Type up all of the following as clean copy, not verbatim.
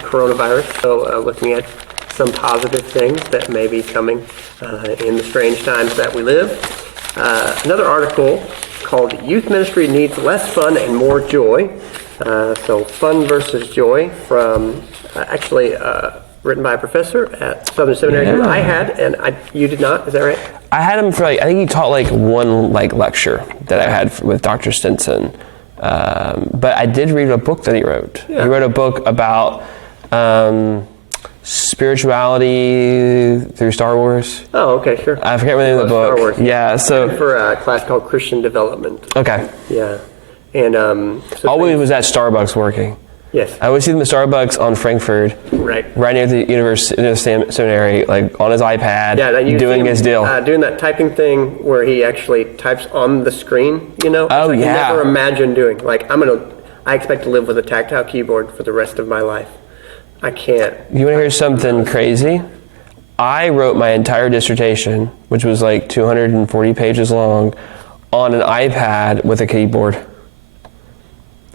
coronavirus. So looking at some positive things that may be coming in the strange times that we live. Another article called Youth Ministry Needs Less Fun and More Joy. So fun versus joy from written by a professor at Southern Seminary. Yeah. I had, and you did not, is that right? I had him for I think he taught one lecture that I had with Dr. Stinson. But I did read a book that he wrote. Yeah. He wrote a book about spirituality through Star Wars. Oh, okay, sure. I forget the name of the book. Star Wars. Yeah, so for a class called Christian Development. Okay. Yeah, and always was at Starbucks working. Yes. I always see them at Starbucks on Frankfurt. Right near the University Seminary, on his iPad, doing his deal. Doing that typing thing where he actually types on the screen, Oh, I yeah. never imagined doing. I expect to live with a tactile keyboard for the rest of my life. I can't. You want to hear something crazy? I wrote my entire dissertation, which was 240 pages long, on an iPad with a keyboard.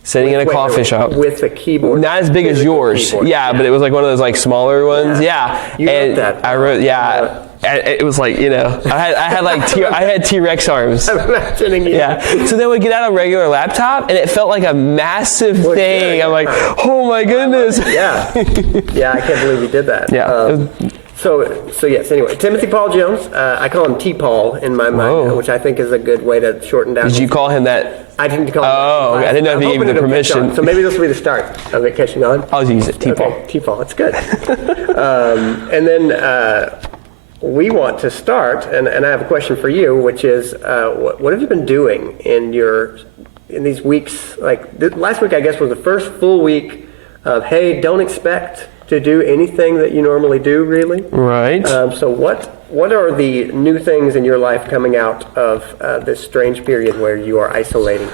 Sitting in a coffee shop. With a keyboard. Not as big as yours. Keyboard. Yeah, but it was one of those smaller ones. Yeah. You wrote that. I wrote, it was I had T-Rex arms. I'm imagining you. Yeah. So then we get out a regular laptop, and it felt like a massive thing. Yeah. I'm like, oh my goodness. Yeah. Yeah, I can't believe you did that. Yeah. So yes, anyway, Timothy Paul Jones, I call him T-Paul in my mind, which I think is a good way to shorten down. Did you call him that? I didn't call him that. Oh, I didn't know if he gave you the permission. So maybe this will be the start of it catching on. I'll use it, T-Paul. Okay, T-Paul, it's good. And then we want to start, and I have a question for you, which is, what have you been doing in these weeks? Last week, I guess, was the first full week of, hey, don't expect to do anything that you normally do, really. Right. So what are the new things in your life coming out of this strange period where you are isolating?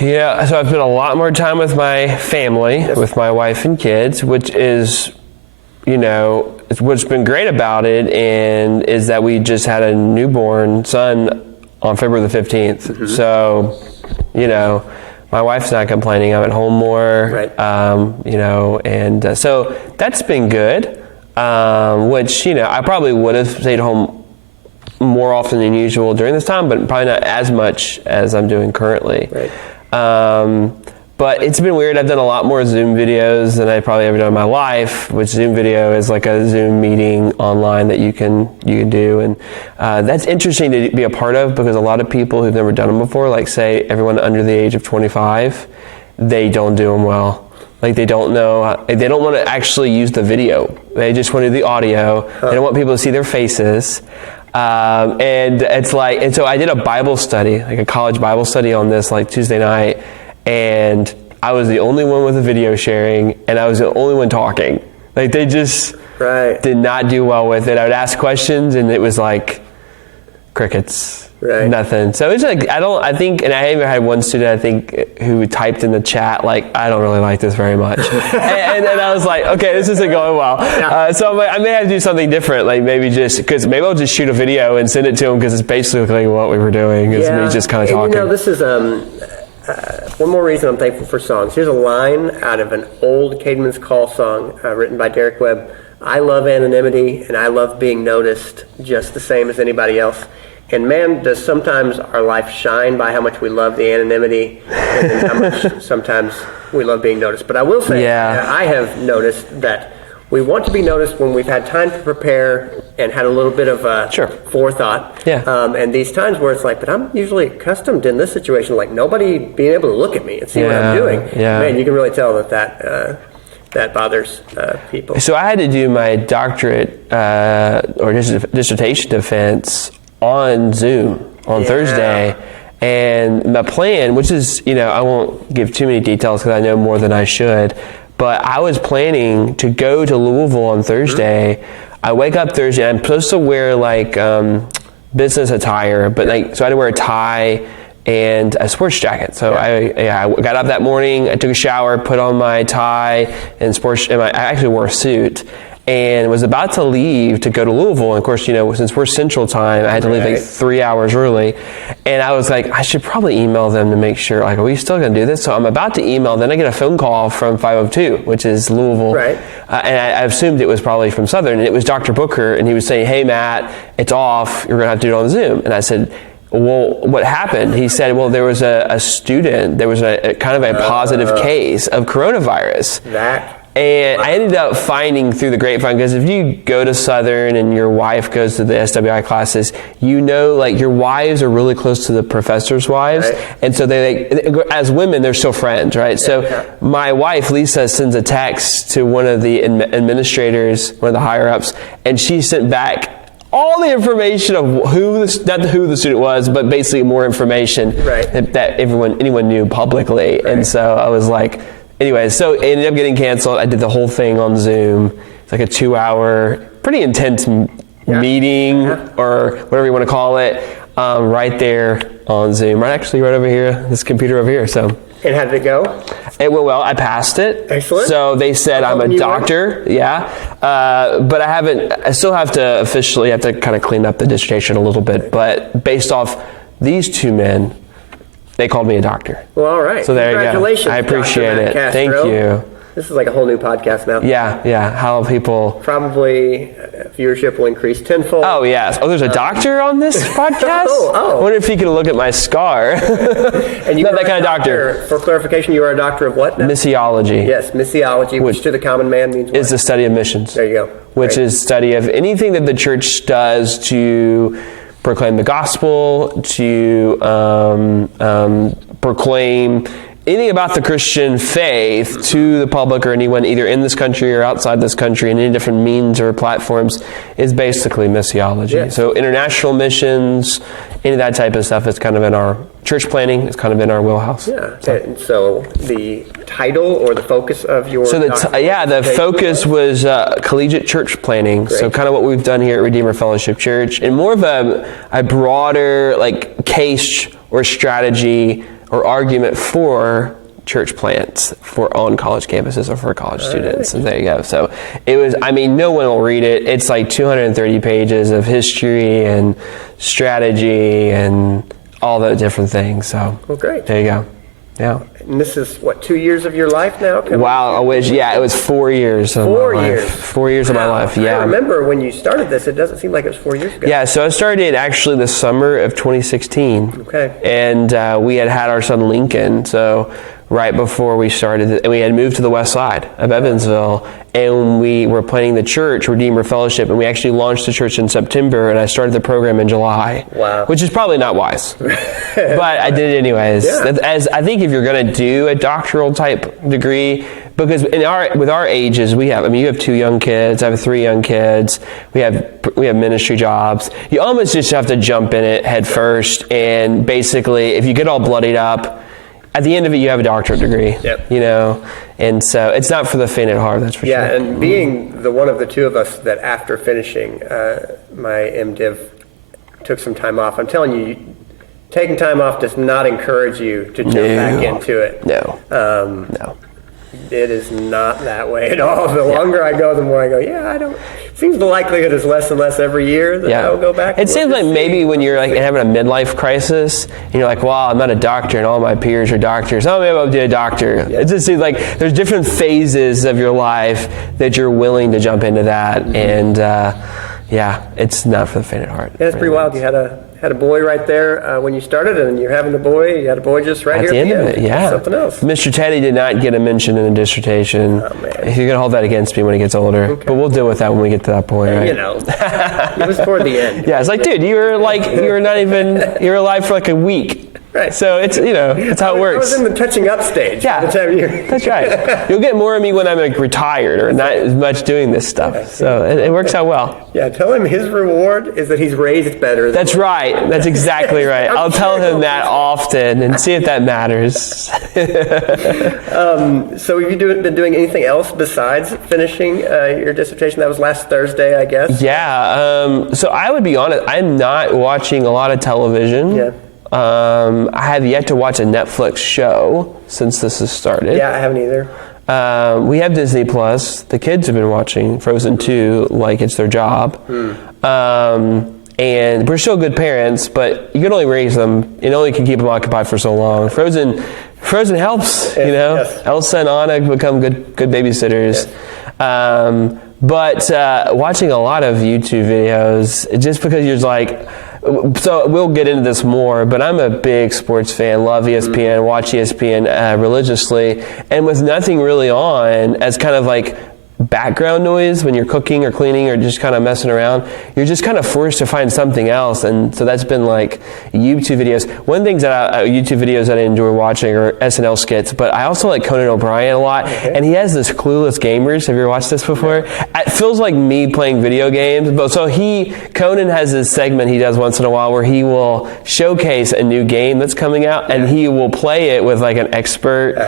Yeah, so I've spent a lot more time with my family, with my wife and kids, which is, what's been great about it, and is that we just had a newborn son on February the 15th. Mm-hmm. So, my wife's not complaining. I'm at home more, right. And so that's been good, which, I probably would have stayed home more often than usual during this time, but probably not as much as I'm doing currently. Right. But it's been weird. I've done a lot more Zoom videos than I probably ever done in my life, which Zoom video is like a Zoom meeting online that you can do. And that's interesting to be a part of, because a lot of people who've never done them before, say everyone under the age of 25, they don't do them well. They don't know, they don't want to actually use the video. They just want to do the audio. They don't want people to see their faces. And so I did a Bible study, a college Bible study on this Tuesday night. And I was the only one with the video sharing, and I was the only one talking. They just did not do well with it. I would ask questions, and it was crickets, nothing. So it's and I even had one student, who typed in the chat, I don't really like this very much. and I was like, okay, this isn't going well. Yeah. So I may have to do something different, maybe I'll just shoot a video and send it to him, because it's basically what we were doing, is me just kind of talking. This is... one more reason I'm thankful for songs. Here's a line out of an old Caedmon's Call song written by Derek Webb. I love anonymity, and I love being noticed just the same as anybody else. And man, does sometimes our life shine by how much we love the anonymity, and then how much sometimes we love being noticed. But I will say, I have noticed that we want to be noticed when we've had time to prepare and had a little bit of forethought. Yeah. And these times where it's but I'm usually accustomed in this situation, nobody being able to look at me and see what I'm doing. Yeah. Man, you can really tell that bothers people. So I had to do my doctorate or dissertation defense on Zoom on Thursday. And my plan, which is, I won't give too many details because I know more than I should, but I was planning to go to Louisville on Thursday. Mm-hmm. I wake up Thursday, I'm supposed to wear business attire, but so I had to wear a tie and a sports jacket. So I got up that morning, I took a shower, put on my tie and I actually wore a suit. and was about to leave to go to Louisville. And of course, since we're Central Time, I had to leave like 3 hours early. And I was like, I should probably email them to make sure, like, are we still going to do this? So I'm about to email. Then I get a phone call from 502, which is Louisville. Right. And I assumed it was probably from Southern. And it was Dr. Booker. And he was saying, hey, Matt, it's off. You're going to have to do it on Zoom. And I said, well, what happened? He said, well, there was a student, there was a kind of a positive case of coronavirus. And I ended up finding through the grapevine, because if you go to Southern and your wife goes to the SWI classes, like your wives are really close to the professors' wives. Right. And so as women, they're still friends, right? So my wife, Lisa, sends a text to one of the administrators, one of the higher ups, and she sent back all the information of not who the student was, but basically more information that anyone knew publicly. Right. And so I was like, anyway, so it ended up getting canceled. I did the whole thing on Zoom. It's like a 2-hour, pretty intense meeting or whatever you want to call it, right there on Zoom. Right over here, this computer over here. So. And how did it go? It went well. I passed it. Excellent. So they said I'm a doctor. Yeah. But I still have to officially kind of clean up the dissertation a little bit. But based off these two men, they called me a doctor. Well, all right. So there you go. Congratulations. I appreciate it. Castro. Thank you. This is like a whole new podcast now. Yeah. How people... Probably viewership will increase tenfold. Oh, yes. Oh, there's a doctor on this podcast? I wonder if he could look at my scar. And you not that kind of doctor. For clarification, you are a doctor of what now? Missiology. Yes, missiology, which to the common man means what? Is the study of missions. There you go. Which is study of anything that the church does to proclaim the gospel, to proclaim anything about the Christian faith to the public or anyone either in this country or outside this country in any different means or platforms is basically missiology. Yeah. So international missions, any of that type of stuff is kind of in our church planning. It's kind of in our wheelhouse. Yeah. And so the title or the focus of your the focus was collegiate church planning. Great. So kind of what we've done here at Redeemer Fellowship Church, and more of a broader like case or strategy or argument for church plants on college campuses or for college students. And there you go. So it was, no one will read it. It's like 230 pages of history and strategy and all the different things. So well, great. There you go. Yeah. And this is, 2 years of your life now? Wow, I wish, it was 4 years of my life. 4 years of my life, yeah. I remember when you started this, it doesn't seem like it was 4 years ago. Yeah, so I started actually the summer of 2016. Okay. And we had our son Lincoln, so right before we started, and we had moved to the west side of Evansville, and we were planning the church, Redeemer Fellowship, and we actually launched the church in September, and I started the program in July. Wow. Which is probably not wise. But I did it anyways. Yeah. As I think if you're going to do a doctoral type degree, because with our ages, we have, you have 2 young kids, I have 3 young kids, we have ministry jobs. You almost just have to jump in it head first, and basically, if you get all bloodied up, at the end of it, you have a doctorate degree. Yep. And so it's not for the faint at heart, that's for sure. Yeah, and being the one of the two of us that after finishing my MDiv took some time off, I'm telling you, taking time off does not encourage you to jump back into it. No. It is not that way at all. The longer I go, the more I go, seems the likelihood is less and less every year that I will go back. It seems like maybe when you're like having a midlife crisis, and you're like, well, I'm not a doctor, and all my peers are doctors. Oh, maybe I'll be a doctor. Yeah. It just seems like there's different phases of your life that you're willing to jump into that. Mm-hmm. And it's not for the faint at heart. Yeah, it's pretty wild. You had a boy right there when you started, and you're having the boy. You had a boy just right here at the end of it. Yeah, something else. Mr. Teddy did not get a mention in the dissertation. Oh man, he's gonna hold that against me when he gets older. Okay. But we'll deal with that when we get to that point, right? It was toward the end. Yeah, it's like, dude, you were alive for like a week. Right. So it's that's how it works. I was in the touching up stage. Yeah, by the time that's right. You'll get more of me when I'm like retired or not as much doing this stuff. Yeah. So it works out well. Yeah, tell him his reward is that he's raised better. That's right. That's exactly right. I'll tell him that often and see if that matters. So have you been doing anything else besides finishing your dissertation? That was last Thursday, I guess. Yeah. So I would be honest. I'm not watching a lot of television. Yeah. I have yet to watch a Netflix show since this has started. Yeah, I haven't either. We have Disney Plus. The kids have been watching Frozen 2 like it's their job. And we're still good parents, but you can only raise them. You only can keep them occupied for so long. Frozen helps, you know. Yes. Elsa and Anna become good babysitters. Yes. But watching a lot of YouTube videos, just because you're like, so we'll get into this more, but I'm a big sports fan, love ESPN, watch ESPN religiously, and with nothing really on as kind of like background noise when you're cooking or cleaning or just kind of messing around, you're just kind of forced to find something else. And so that's been like YouTube videos. One thing that YouTube videos that I enjoy watching are SNL skits, but I also like Conan O'Brien a lot. Okay. And he has this Clueless Gamers. Have you ever watched this before? It feels like me playing video games. But so Conan has this segment he does once in a while where he will showcase a new game that's coming out, and he will play it with like an expert.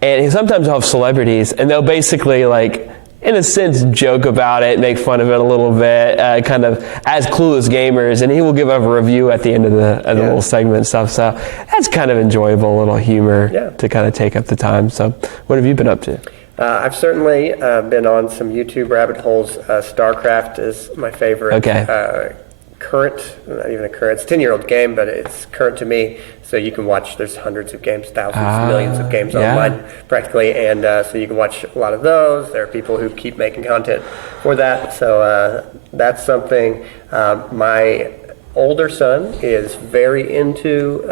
And he sometimes have celebrities, and they'll basically like, in a sense, joke about it, make fun of it a little bit, kind of as Clueless Gamers, and he will give a review at the end of the little segment and stuff. So that's kind of enjoyable, a little humor to kind of take up the time. So what have you been up to? I've certainly been on some YouTube rabbit holes. StarCraft is my favorite. Okay. Current, not even a current, it's a 10-year-old game, but it's current to me. So you can watch, there's hundreds of games, thousands, millions of games online practically. And so you can watch a lot of those. There are people who keep making content for that. So that's something. My older son is very into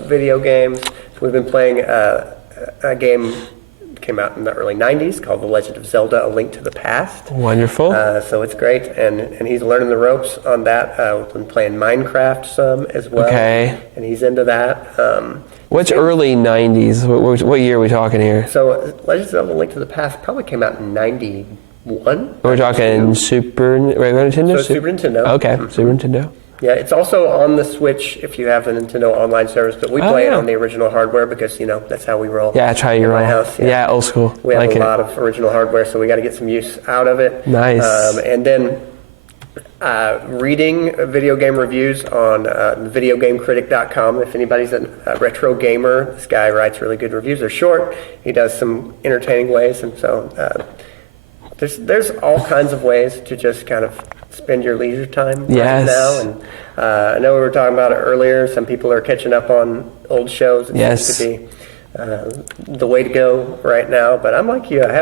video games. So we've been playing a game came out in the early 90s called The Legend of Zelda, A Link to the Past. Wonderful. So it's great, and he's learning the ropes on that. We've been playing Minecraft some as well. Okay. And he's into that. What's early 90s? What year are we talking here? So Legend of Zelda, A Link to the Past probably came out in 91. We're talking Super Nintendo? So Super Nintendo. Okay, Super Nintendo. Yeah, it's also on the Switch if you have the Nintendo online service, but we play it on the original hardware because, that's how we roll. Yeah, that's how you roll. My house. Yeah, old school. We have a lot of original hardware, so we got to get some use out of it. Nice. And then reading video game reviews on videogamecritic.com. If anybody's a retro gamer, this guy writes really good reviews. They're short. He does some entertaining ways, and so there's all kinds of ways to just kind of spend your leisure time right now. And I know we were talking about it earlier. Some people are catching up on old shows. It seems to be the way to go right now. But I'm like you. I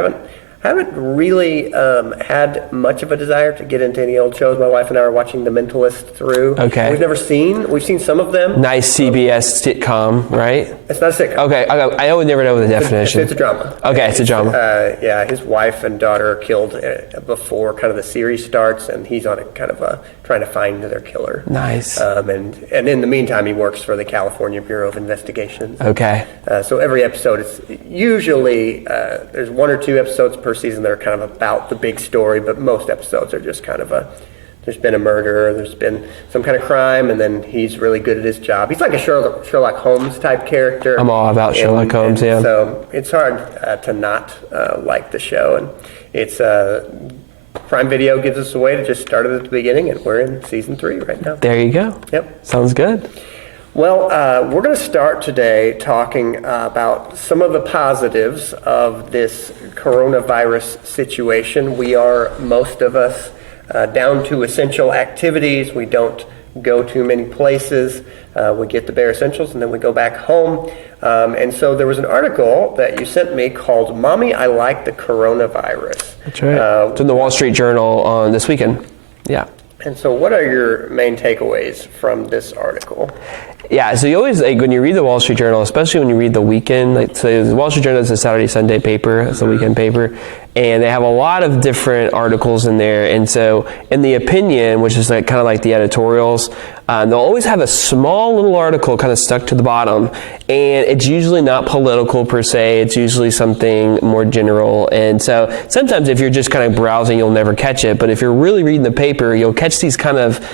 haven't really had much of a desire to get into any old shows. My wife and I are watching The Mentalist through. Okay. We've seen some of them. Nice CBS sitcom, right? It's not a sitcom. Okay, I would never know the definition. It's a drama. Okay, it's a drama. His wife and daughter are killed before kind of the series starts, and he's on a kind of trying to find their killer. Nice. And in the meantime, he works for the California Bureau of Investigation. Okay. So every episode, it's usually there's one or two episodes per season that are kind of about the big story, but most episodes are just kind of there's been a murder, there's been some kind of crime, and then he's really good at his job. He's like a Sherlock Holmes type character. I'm all about Sherlock Holmes, yeah. So it's hard to not like the show, and it's Prime Video gives us a way to just start it at the beginning, and we're in season 3 right now. There you go. Yep. Sounds good. Well, we're going to start today talking about some of the positives of this coronavirus situation. We are, most of us, down to essential activities. We don't go to many places. We get the bare essentials, and then we go back home. And so there was an article that you sent me called "Mommy, I Like the Coronavirus." That's right. It's in the Wall Street Journal on this weekend. Yeah. And so what are your main takeaways from this article? Yeah, so you always, when you read the Wall Street Journal, especially when you read the weekend, so the Wall Street Journal is a Saturday, Sunday paper, it's a weekend paper, and they have a lot of different articles in there. And so in the opinion, which is kind of like the editorials, they'll always have a small little article kind of stuck to the bottom, and it's usually not political per se, it's usually something more general. And so sometimes if you're just kind of browsing, you'll never catch it, but if you're really reading the paper, you'll catch these kind of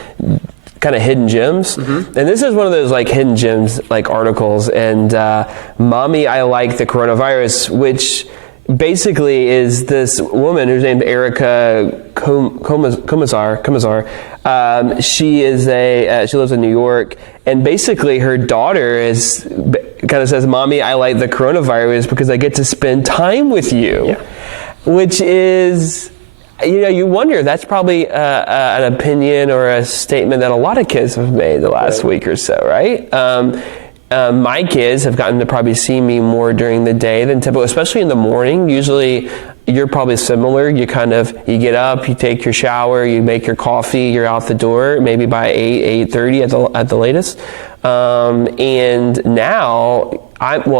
hidden gems. And this is one of those hidden gems articles. And Mommy, I Like the Coronavirus, which basically is this woman who's named Erica Komisar. She lives in New York, and basically her daughter kind of says, "Mommy, I like the coronavirus because I get to spend time with you," which is, you wonder, that's probably an opinion or a statement that a lot of kids have made the last week or so, right? My kids have gotten to probably see me more during the day than typical, especially in the morning. Usually, you're probably similar. You get up, you take your shower, you make your coffee, you're out the door, maybe by 8:30 at the latest. And now,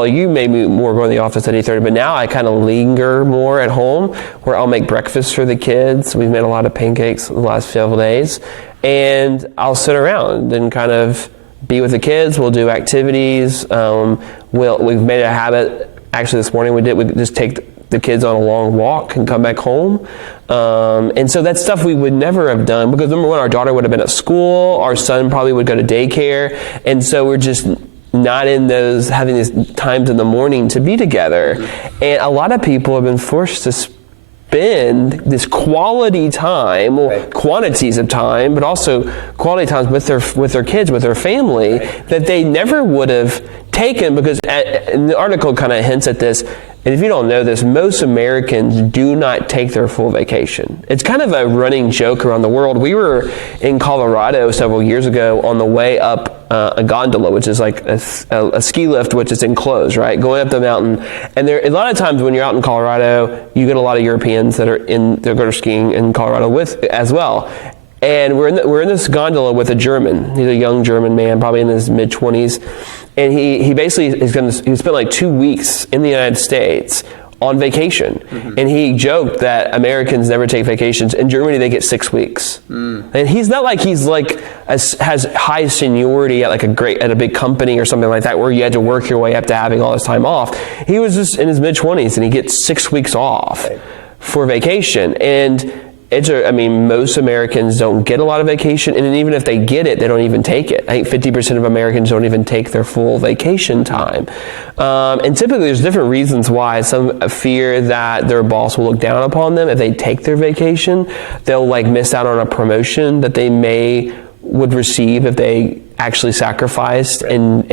you may be more going to the office at 8:30, but now I kind of linger more at home, where I'll make breakfast for the kids. We've made a lot of pancakes the last several days, and I'll sit around and kind of be with the kids. We'll do activities. We've made it a habit. Actually, this morning we just take the kids on a long walk and come back home. And so that's stuff we would never have done, because number one, our daughter would have been at school, our son probably would go to daycare, and so we're just not having these times in the morning to be together. And a lot of people have been forced to spend this quality time, quantities of time, but also quality times with their kids, with their family, that they never would have taken, because and the article kind of hints at this. And if you don't know this, most Americans do not take their full vacation. It's kind of a running joke around the world. We were in Colorado several years ago on the way up a gondola, which is like a ski lift, which is enclosed, right? Going up the mountain. And a lot of times when you're out in Colorado, you get a lot of Europeans that go skiing in Colorado as well. And we're in this gondola with a German. He's a young German man, probably in his mid-20s. And he basically he spent like 2 weeks in the United States on vacation. Mm-hmm. And he joked that Americans never take vacations. In Germany, they get 6 weeks. Mm. And he's not like has high seniority at a big company or something like that, where you had to work your way up to having all this time off. He was just in his mid-20s, and he gets 6 weeks off for vacation. And most Americans don't get a lot of vacation, and even if they get it, they don't even take it. I think 50% of Americans don't even take their full vacation time. And typically there's different reasons why. Some fear that their boss will look down upon them if they take their vacation. They'll miss out on a promotion that they would receive if they actually sacrificed and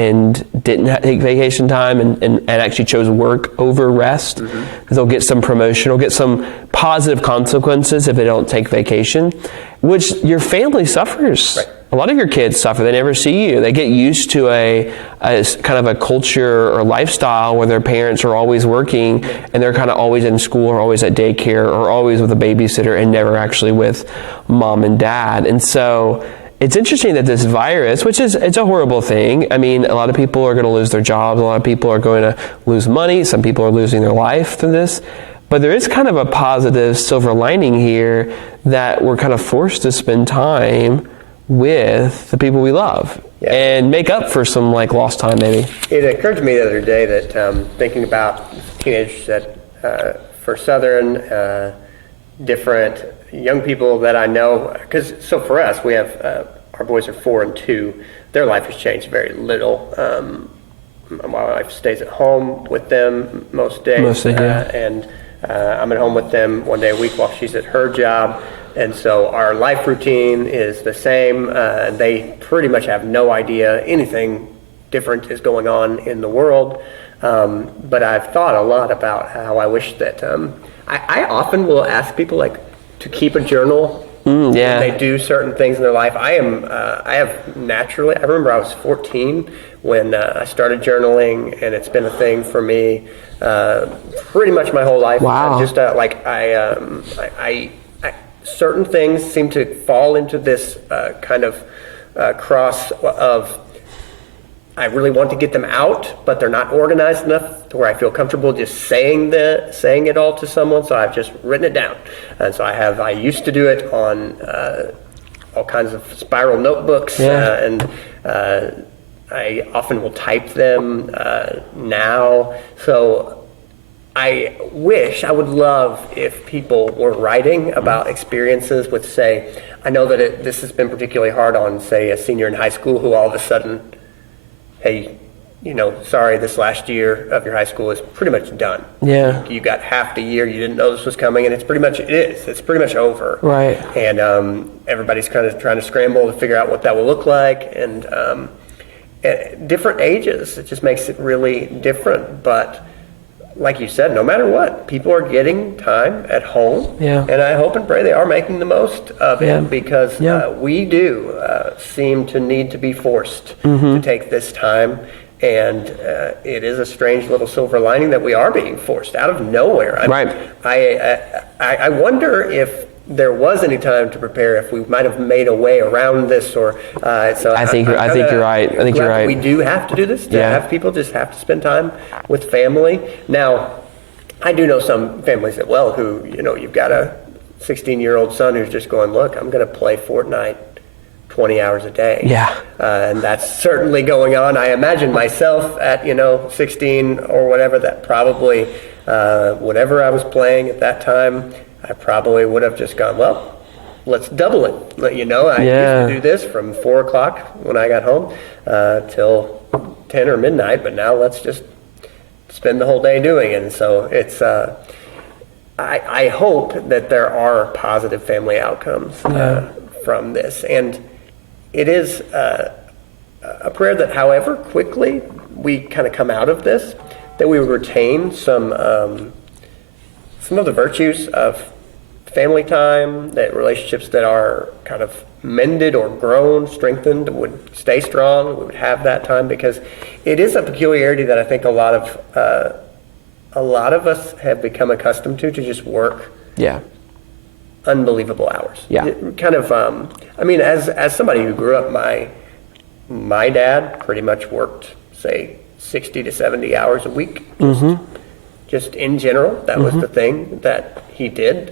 didn't take vacation time and actually chose work over rest. Mm-hmm. They'll get some promotion or get some positive consequences if they don't take vacation, which your family suffers. Right. A lot of your kids suffer. They never see you. They get used to a kind of a culture or lifestyle where their parents are always working, and they're kind of always in school or always at daycare or always with a babysitter and never actually with mom and dad. And so it's interesting that this virus, it's a horrible thing. I mean, a lot of people are going to lose their jobs. A lot of people are going to lose money. Some people are losing their life through this. But there is kind of a positive silver lining here, that we're kind of forced to spend time with the people we love and make up for some lost time, maybe. It occurred to me the other day that thinking about teenagers, that for Southern, different young people that I know, so for us, we have, our boys are 4 and 2. Their life has changed very little. My wife stays at home with them most days. And I'm at home with them one day a week while she's at her job. And so our life routine is the same. They pretty much have no idea anything different is going on in the world. But I've thought a lot about how I wish that I often will ask people to keep a journal when they do certain things in their life. I remember I was 14 when I started journaling, and it's been a thing for me pretty much my whole life. Wow. Certain things seem to fall into this kind of cross of, I really want to get them out, but they're not organized enough to where I feel comfortable just saying it all to someone. So I've just written it down, and so I used to do it on all kinds of spiral notebooks, and I often will type them now. So I would love if people were writing about experiences with, say, I know that this has been particularly hard on, say, a senior in high school who all of a sudden, hey, sorry, this last year of your high school is pretty much done. Yeah. You got half the year, you didn't know this was coming, and it's pretty much over. Right. And everybody's kind of trying to scramble to figure out what that will look like, and at different ages, it just makes it really different. But like you said, no matter what, people are getting time at home, Yeah. and I hope and pray they are making the most of Yeah. it, because Yeah. we do seem to need to be forced to take this time. And it is a strange little silver lining that we are being forced out of nowhere. Right. I wonder if there was any time to prepare, if we might have made a way around this, or so. I think you're right. I think you're right. We do have to do this. To Yeah. have people just have to spend time with family. Now, I do know some families that who you've got a 16-year-old son who's just going, look, I'm going to play Fortnite 20 hours a day. Yeah. And that's certainly going on. I imagine myself at, 16 or whatever, that probably, whatever I was playing at that time, I probably would have just gone, well, let's double it. I used to do this from 4 o'clock when I got home till 10 or midnight, but now let's just spend the whole day doing it. And so it's, I hope that there are positive family outcomes from this. And it is a prayer that, however quickly we kind of come out of this, that we would retain some of the virtues of family time, that relationships that are kind of mended or grown, strengthened, would stay strong. We would have that time, because it is a peculiarity that I think a lot of us have become accustomed to just work. Yeah. Unbelievable hours. Yeah. Kind of, as somebody who grew up, my dad pretty much worked, say, 60 to 70 hours a week. Just in general, that was the thing that he did.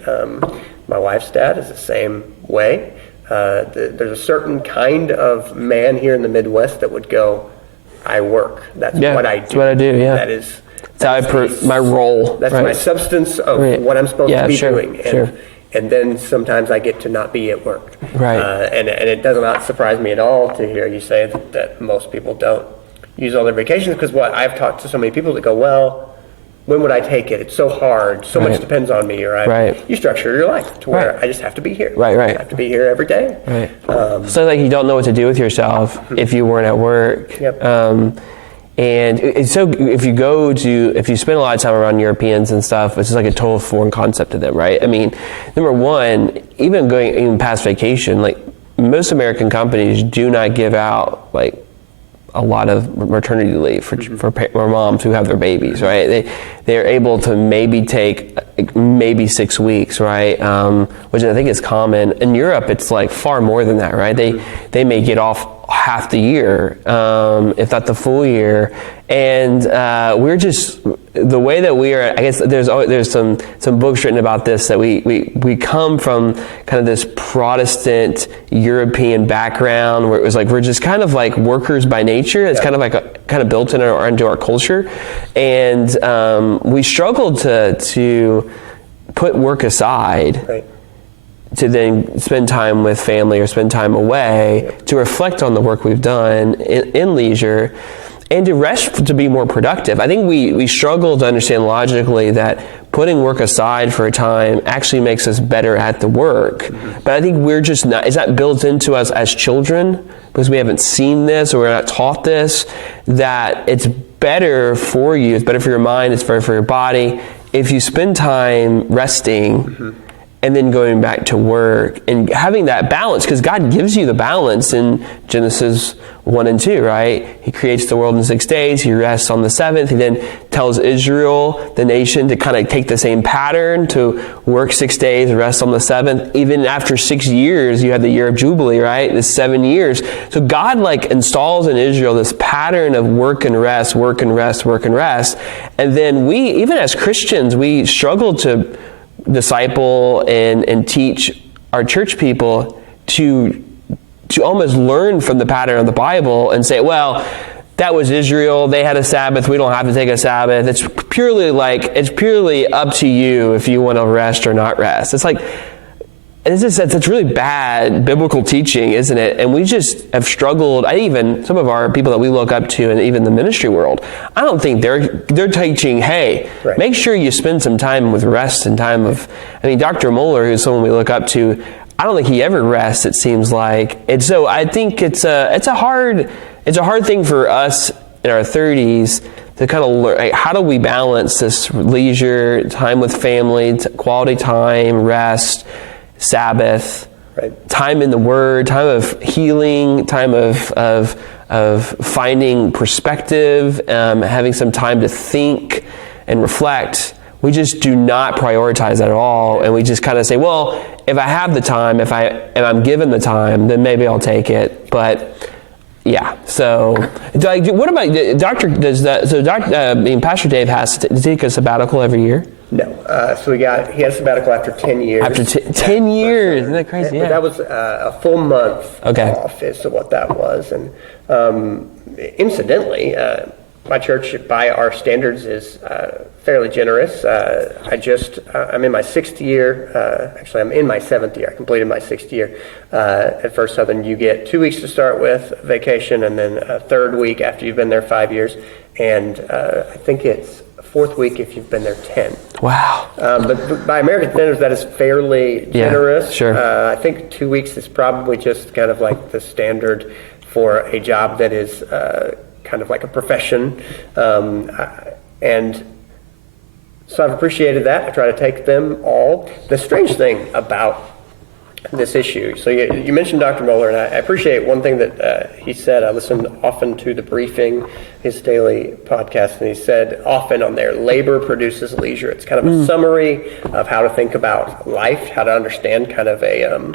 My wife's dad is the same way. There's a certain kind of man here in the Midwest that would go, I work. That's what I do. That's what I do, yeah. That's my role. That's my substance of what I'm supposed to be doing. And then sometimes I get to not be at work. Right. And it does not surprise me at all to hear you say that most people don't use all their vacations, because I've talked to so many people that go, well, when would I take it? It's so hard. So much depends on me. Or you structure your life to where I just have to be here. Right. I have to be here every day. Right. So like you don't know what to do with yourself if you weren't at work. Yep. And so if you spend a lot of time around Europeans and stuff, it's just like a total foreign concept to them, right? I mean, number one, even past vacation, like most American companies do not give out like a lot of maternity leave for moms who have their babies, right? They're able to maybe take 6 weeks, right? Which I think is common. In Europe, it's like far more than that, right? They may get off half the year, if not the full year. And we're just, the way that we are, I guess there's some books written about this, that we come from kind of this Protestant European background where it was like we're just kind of like workers by nature. It's kind of like kind of built into our culture. And we struggle to put work aside. Right. To then spend time with family or spend time away, to reflect on the work we've done in leisure, and to rest to be more productive. I think we struggle to understand logically that putting work aside for a time actually makes us better at the work. But I think we're just not, is that built into us as children, because we haven't seen this or we're not taught this, that it's better for you, it's better for your mind, it's better for your body, if you spend time resting and then going back to work and having that balance, because God gives you the balance in Genesis 1 and 2, right? He creates the world in 6 days. He rests on the seventh. He then tells Israel, the nation, to kind of take the same pattern, to work 6 days, rest on the seventh. Even after 6 years, you had the year of Jubilee, right? This 7 years. So God installs in Israel this pattern of work and rest, work and rest, work and rest. And then we, even as Christians, we struggle to disciple and teach our church people to almost learn from the pattern of the Bible and say, well, that was Israel. They had a Sabbath. We don't have to take a Sabbath. It's purely up to you if you want to rest or not rest. It's like, That's really bad biblical teaching, isn't it? And we just have struggled. Some of our people that we look up to, and even the ministry world, I don't think they're teaching, hey, right, make sure you spend some time with rest and time of. I mean, Dr. Moeller, who's someone we look up to, I don't think he ever rests. It seems like, and so I think it's a hard thing for us in our 30s to kind of learn, like, how do we balance this leisure, time with family, quality time, rest, Sabbath, right, time in the Word, time of healing, time of finding perspective, having some time to think and reflect. We just do not prioritize that at all, and we just kind of say, well, if I have the time, if I'm given the time, then maybe I'll take it. But yeah, so what about Doctor? Does that? So Pastor Dave has to take a sabbatical every year. No, so he had a sabbatical after 10 years. After 10 years, isn't that crazy? But that was a full month Okay. off as to what that was. And incidentally, my church, by our standards, is fairly generous. I'm in my 6th year. Actually, I'm in my 7th year. I completed my 6th year. At First Southern, you get 2 weeks to start with vacation, and then a 3rd week after you've been there 5 years. And I think it's 4th week if you've been there 10. Wow. But by American standards, that is fairly generous. Sure. I think 2 weeks is probably just kind of like the standard for a job that is kind of like a profession. And so I've appreciated that. I try to take them all. The strange thing about this issue, so you mentioned Dr. Moeller, and I appreciate one thing that he said. I listened often to The Briefing, his daily podcast, and he said often on there, labor produces leisure. It's kind of a summary of how to think about life, how to understand kind of a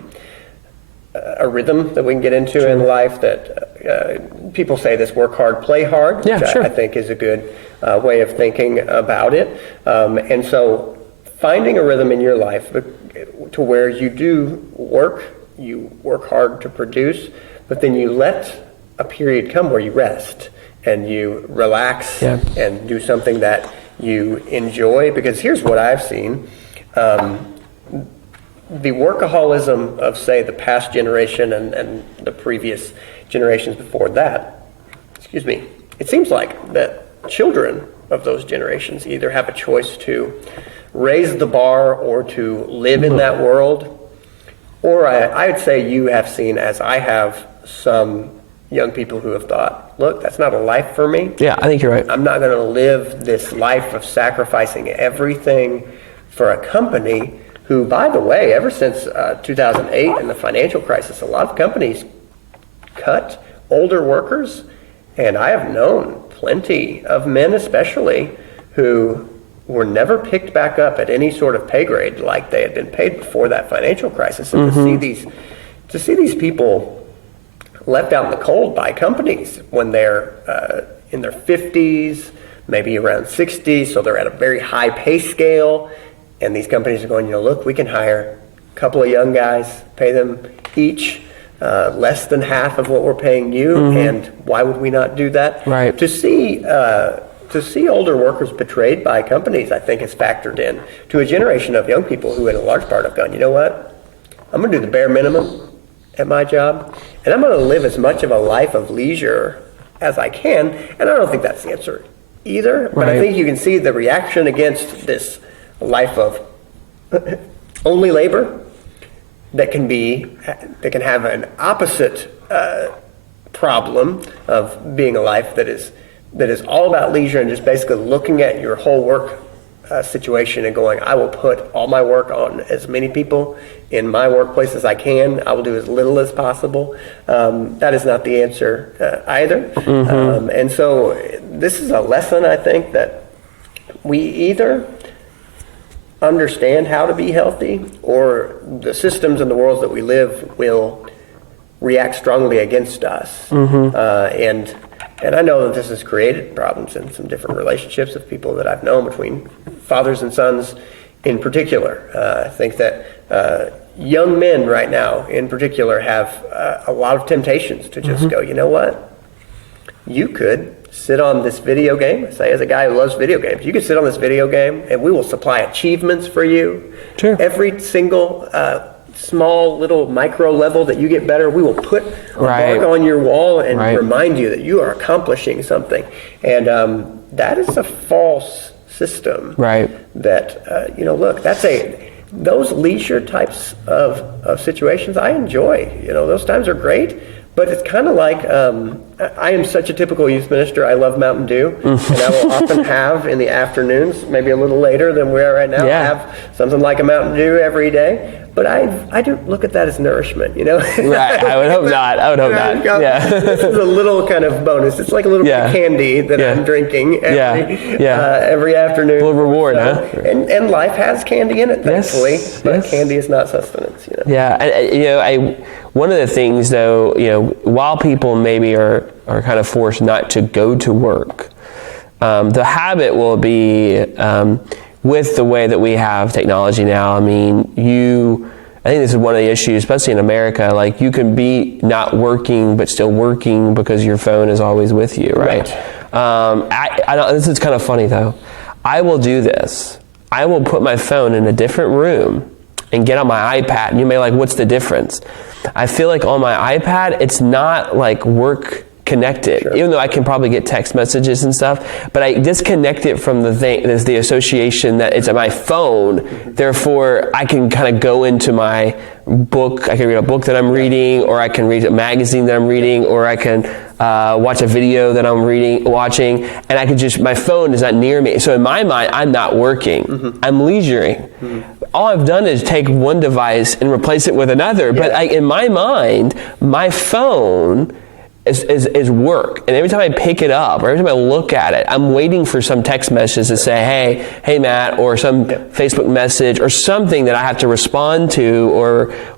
rhythm that we can get into in life, that people say this work hard, play hard, which I think is a good way of thinking about it. And so finding a rhythm in your life to where you do you work hard to produce, but then you let a period come where you rest and you relax and do something that you enjoy. Because here's what I've seen. The workaholism of, say, the past generation and the previous generations before that, it seems like that children of those generations either have a choice to raise the bar or to live in that world, or I would say you have seen, as I have, some young people who have thought, look, that's not a life for me. Yeah, I think you're right. I'm not going to live this life of sacrificing everything for a company who, by the way, ever since 2008 and the financial crisis, a lot of companies cut older workers. And I have known plenty of men especially who were never picked back up at any sort of pay grade like they had been paid before that financial crisis. And to see these people left out in the cold by companies when they're in their 50s, maybe around 60, so they're at a very high pay scale. And these companies are going, look, we can hire a couple of young guys, pay them each less than half of what we're paying you, and why would we not do that? Right. To see older workers betrayed by companies, I think, has factored in to a generation of young people who, in a large part, have gone, you know what? I'm going to do the bare minimum at my job, and I'm going to live as much of a life of leisure as I can. And I don't think that's the answer either, but I think you can see the reaction against this life of only labor that can have an opposite problem of being a life that is all about leisure and just basically looking at your whole work situation and going, I will put all my work on as many people in my workplace as I can. I will do as little as possible. That is not the answer either. And so this is a lesson, I think, that we either understand how to be healthy, or the systems and the worlds that we live will react strongly against us. And I know that this has created problems in some different relationships of people that I've known, between fathers and sons in particular. I think that young men right now in particular have a lot of temptations to just go, you know what? You could sit on this video game. I say, as a guy who loves video games, you could sit on this video game and we will supply achievements for you. Sure. Every single small little micro level that you get better, we will put a Right. mark on your wall and Right. remind you that you are accomplishing something. And that is a false system. Right. That, look, those leisure types of situations I enjoy. Those times are great. But it's kind of like, I am such a typical youth minister. I love Mountain Dew. And I will often have in the afternoons, maybe a little later than we are right now, Yeah. have something like a Mountain Dew every day. But I do look at that as nourishment, Right. I would hope not. Yeah. This is a little kind of bonus. It's like a little bit of candy that I'm drinking every afternoon. A little reward, huh? And life has candy in it, thankfully. Yes. But Yes. candy is not sustenance, Yeah. And, one of the things, though, while people maybe are kind of forced not to go to work, the habit will be, with the way that we have technology now, I think this is one of the issues, especially in America, like you can be not working but still working because your phone is always with you, right? This is kind of funny, though. I will do this. I will put my phone in a different room and get on my iPad. And you may be like, what's the difference? I feel like on my iPad, it's not like work connected, even though I can probably get text messages and stuff, but I disconnect it from there's the association that it's on my phone. Therefore, I can kind of go into my book. I can read a book that I'm reading, or I can read a magazine that I'm reading, or I can watch a video that I'm watching, and I can my phone is not near me. So in my mind, I'm not working. I'm leisuring. All I've done is take one device and replace it with another. But in my mind, my phone is work. And every time I pick it up, or every time I look at it, I'm waiting for some text message to say, hey Matt, or some Facebook message, or something that I have to respond to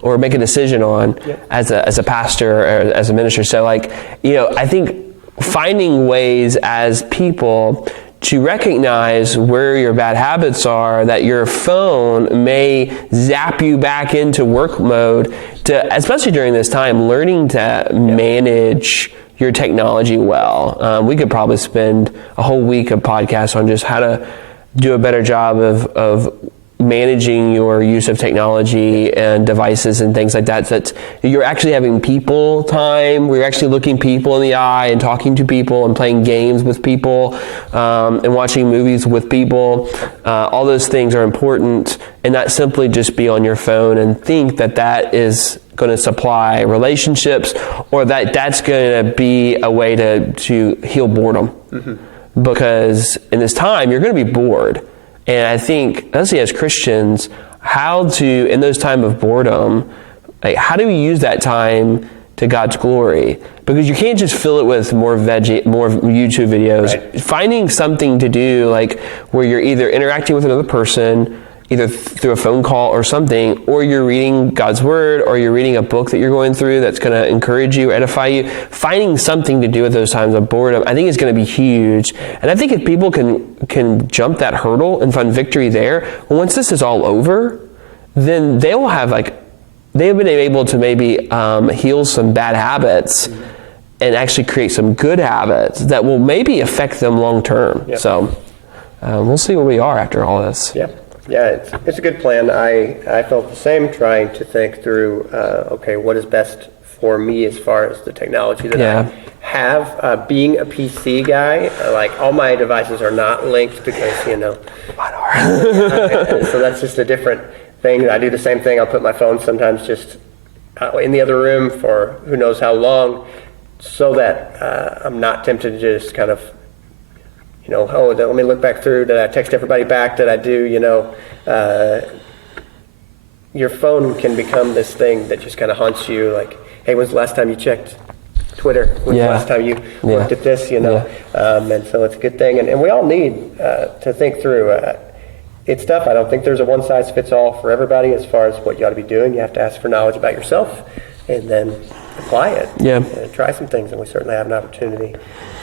or make a decision on as a pastor or as a minister. So I think finding ways as people to recognize where your bad habits are, that your phone may zap you back into work mode, especially during this time, learning to manage your technology well. We could probably spend a whole week of podcasts on just how to do a better job of managing your use of technology and devices and things like that. So that you're actually having people time, where you're actually looking people in the eye and talking to people and playing games with people and watching movies with people. All those things are important, and not simply just be on your phone and think that is going to supply relationships, or that's going to be a way to heal boredom. Because in this time, you're going to be bored. And I think, especially as Christians, how to, in those times of boredom, how do we use that time to God's glory? Because you can't just fill it with more YouTube videos. Right. Finding something to do, where you're either interacting with another person, either through a phone call or something, or you're reading God's Word, or you're reading a book that you're going through that's going to encourage you, edify you. Finding something to do at those times of boredom, I think, is going to be huge. And I think if people can jump that hurdle and find victory there, once this is all over, then they will have they've been able to maybe heal some bad habits and actually create some good habits that will maybe affect them long term. Yep. So we'll see where we are after all this. Yeah. Yeah, it's a good plan. I felt the same, trying to think through, what is best for me as far as the technology that I have. Being a PC guy, all my devices are not linked because, Mine are. So that's just a different thing. I do the same thing. I'll put my phone sometimes just in the other room for who knows how long, so that I'm not tempted to just kind of, let me look back through. Did I text everybody back? Did I do, your phone can become this thing that just kind of haunts you. Hey, when's the last time you checked Twitter? When's the last time you looked at this, And so it's a good thing. And we all need to think through. It's tough. I don't think there's a one-size-fits-all for everybody as far as what you ought to be doing. You have to ask for knowledge about yourself and then apply it. And try some things, and we certainly have an opportunity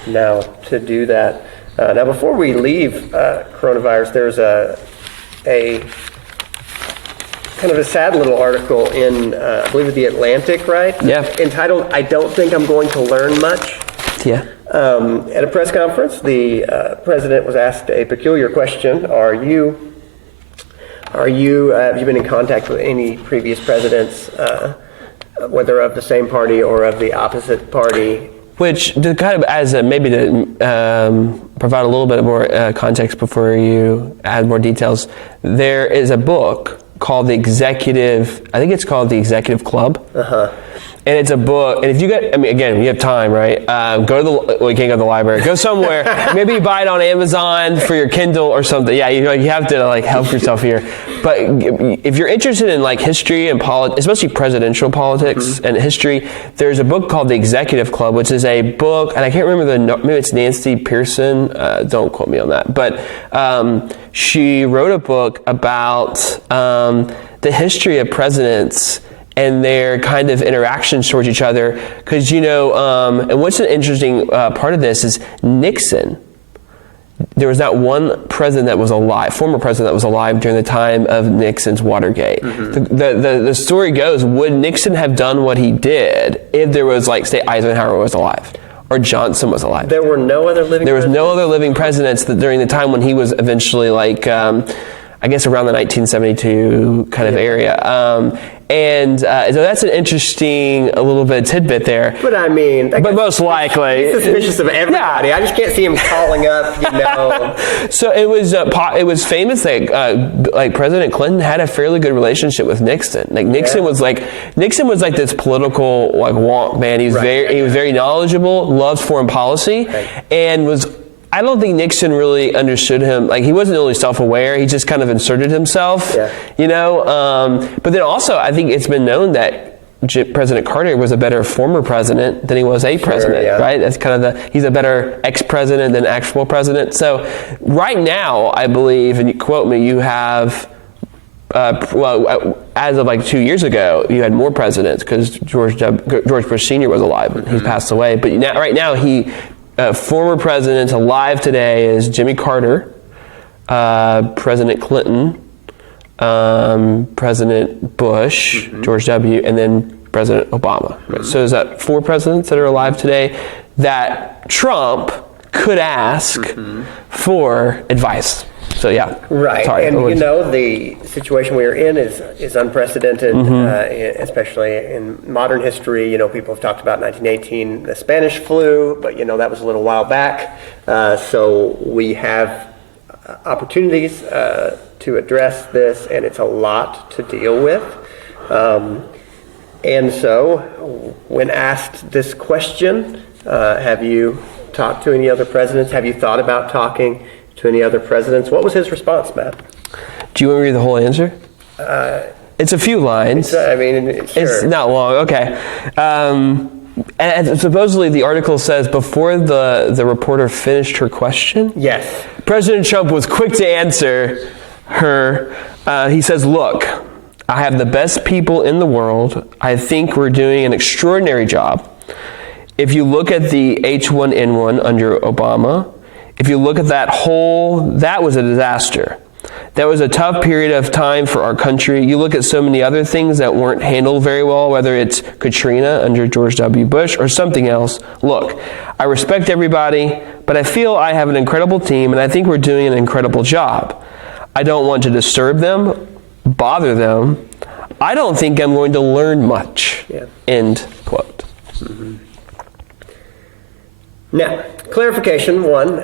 now to do that. Now, before we leave coronavirus, there's a kind of a sad little article in, I believe, The Atlantic, right? Yeah. Entitled, "I Don't Think I'm Going to Learn Much." Yeah. At a press conference, the president was asked a peculiar question: Are you Have you been in contact with any previous presidents, whether of the same party or of the opposite party? Which, to kind of maybe to provide a little bit more context before you add more details, there is a book called I think it's called The Executive Club. And it's a book, and if you again, you have time, right? Go to you can't go to the library. Go somewhere. Maybe buy it on Amazon for your Kindle or something. Yeah, you have to help yourself here. But if you're interested in history and especially presidential politics and history, there's a book called The Executive Club, which is a book, and I can't remember maybe it's Nancy Pearson. Don't quote me on that. But she wrote a book about the history of presidents and their kind of interactions towards each other. Because, and what's an interesting part of this is Nixon. There was not one president that was alive, former president that was alive during the time of Nixon's Watergate. The story goes, would Nixon have done what he did if there was, say, Eisenhower was alive? Or Johnson was alive? There were no other living presidents? There was no other living presidents during the time when he was eventually, I guess around the 1972 kind of area. So that's an interesting, a little bit of tidbit there. But I mean... But most likely... He's suspicious of everybody. Yeah. I just can't see him calling up, So it was famous that President Clinton had a fairly good relationship with Nixon. Nixon was this political wonk man. He was very knowledgeable, loved foreign policy, and I don't think Nixon really understood him. He wasn't really self-aware. He just kind of inserted himself, But then also, I think it's been known that President Carter was a better former president than he was a president, right? That's kind of he's a better ex-president than actual president. So right now, I believe, and you quote me, you have, as of 2 years ago, you had more presidents because George Bush Sr. was alive. He's passed away. But right now, former presidents alive today is Jimmy Carter, President Clinton, President Bush, George W., and then President Obama. Right? So is that 4 presidents that are alive today that Trump could ask for advice? So yeah, right. Sorry. And the situation we are in is unprecedented, especially in modern history. People have talked about 1918, the Spanish flu, but that was a little while back. So we have opportunities to address this, and it's a lot to deal with. And so, when asked this question, have you talked to any other presidents? Have you thought about talking to any other presidents? What was his response, Matt? Do you want me to read the whole answer? It's a few lines. Sure. It's not long. Okay. And supposedly the article says before the reporter finished her question, yes, President Trump was quick to answer her. He says, "Look, I have the best people in the world. I think we're doing an extraordinary job. If you look at the H1N1 under Obama, if you look at that was a disaster. That was a tough period of time for our country. You look at so many other things that weren't handled very well, whether it's Katrina under George W. Bush or something else. Look, I respect everybody, but I feel I have an incredible team, and I think we're doing an incredible job. I don't want to disturb them, bother them. I don't think I'm going to learn much." Yeah. End quote. Now, clarification one,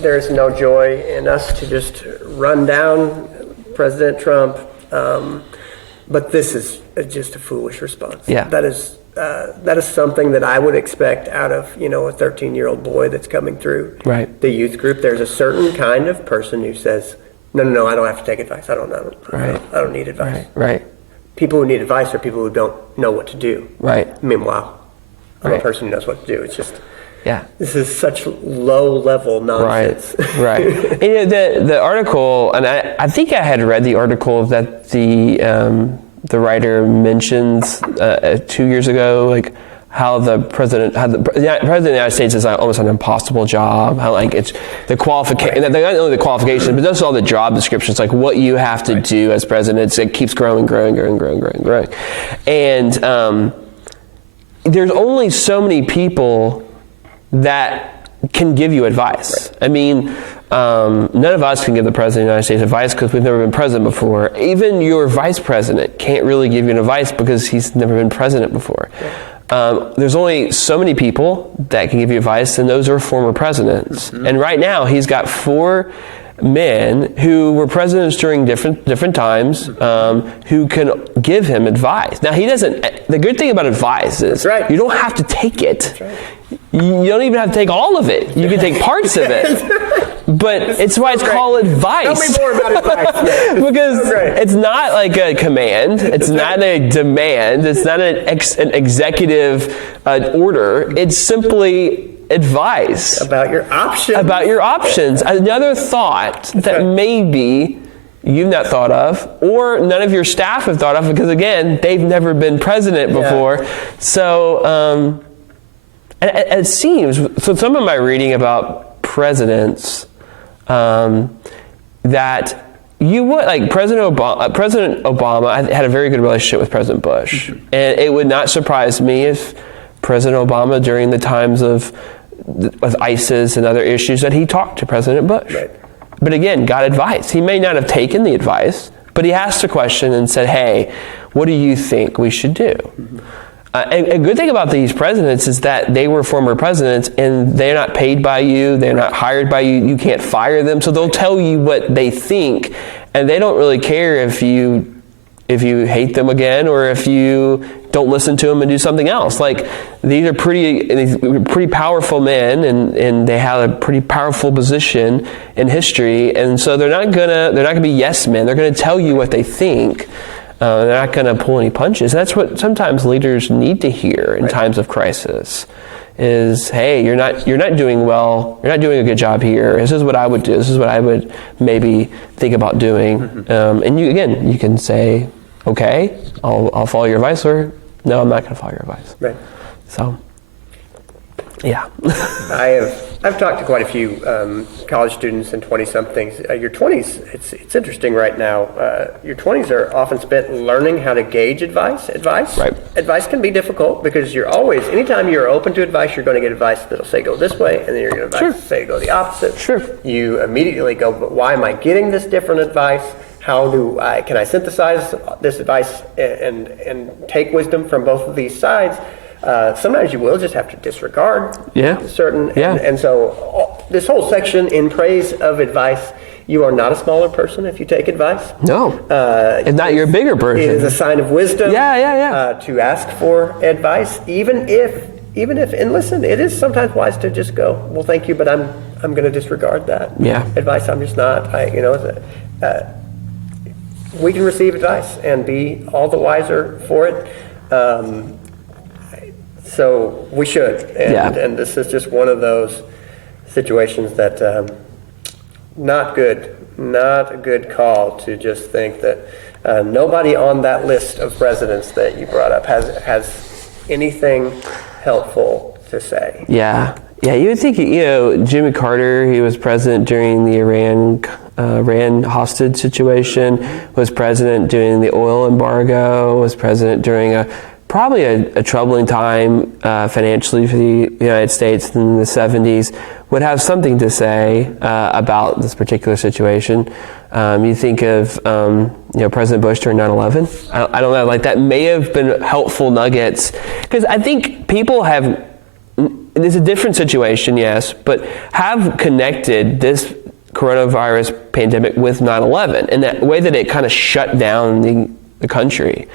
there's no joy in us to just run down President Trump, but this is just a foolish response. Yeah. That is something that I would expect out of a 13-year-old boy that's coming through the youth group. There's a certain kind of person who says, no, I don't have to take advice. I don't need advice. Right. People who need advice are people who don't know what to do. Right. Meanwhile, I'm a person who knows what to do. It's just... Yeah. This is such low-level nonsense. Right. And the article, and I think I had read the article that the writer mentions 2 years ago, how the president of the United States is almost an impossible job. How it's the qualification, not only the qualification, but also all the job descriptions, what you have to do as president. It keeps growing, and there's only so many people that can give you advice. I mean, None of us can give the President of the United States advice because we've never been president before. Even your vice president can't really give you an advice because he's never been president before. There's only so many people that can give you advice, and those are former presidents. And right now, he's got 4 men who were presidents during different times who can give him advice. Now, he doesn't. The good thing about advice is you don't have to take it. You don't even have to take all of it. You can take parts of it. But it's why it's called advice. Tell me more about advice. Because it's not like a command. It's not a demand. It's not an executive order. It's simply advice. About your options. About your options. Another thought that maybe you've not thought of, or none of your staff have thought of, because again, they've never been president before. So, and it seems, so some of my reading about presidents, that you would, like President Obama had a very good relationship with President Bush. And it would not surprise me if President Obama, during the times of with ISIS and other issues, that he talked to President Bush. Right. But again, got advice. He may not have taken the advice, but he asked a question and said, hey, what do you think we should do? And a good thing about these presidents is that they were former presidents, and they're not paid by you, they're not hired by you, you can't fire them, so they'll tell you what they think, and they don't really care if you hate them again or if you don't listen to them and do something else. Like, these are pretty powerful men, and they have a pretty powerful position in history, and so they're not gonna be yes men. They're gonna tell you what they think. They're not going to pull any punches. That's what sometimes leaders need to hear in times of crisis. Is, hey, you're not doing well. You're not doing a good job here. This is what I would do. This is what I would maybe think about doing. And you can say, okay, I'll follow your advice, or no, I'm not going to follow your advice. Right. So, yeah. I've talked to quite a few college students and 20-somethings. Your 20s, it's interesting right now. Your 20s are often spent learning how to gauge advice. Right. Advice can be difficult because anytime you're open to advice, you're going to get advice that'll say go this way, and then you're going to say go the opposite. Sure. You immediately go, but why am I getting this different advice? How can I synthesize this advice and take wisdom from both of these sides? Sometimes you will just have to disregard certain, and so this whole section in praise of advice, you are not a smaller person if you take advice. No, and not your bigger person. It is a sign of wisdom. To ask for advice, even if, and listen, it is sometimes wise to just go, well, thank you, but I'm going to disregard that advice. I'm just not. We can receive advice and be all the wiser for it. So we should, and this is just one of those situations that not a good call to just think that nobody on that list of presidents that you brought up has anything helpful to say. Yeah, you would think, Jimmy Carter, he was president during the Iran hostage situation, was president during the oil embargo, was president during probably a troubling time financially for the United States in the 70s, would have something to say about this particular situation. You think of President Bush during 9/11. I don't know, like that may have been helpful nuggets, because I think people have. It's a different situation, yes, but have connected this coronavirus pandemic with 9/11 and that way that it kind of shut down the country.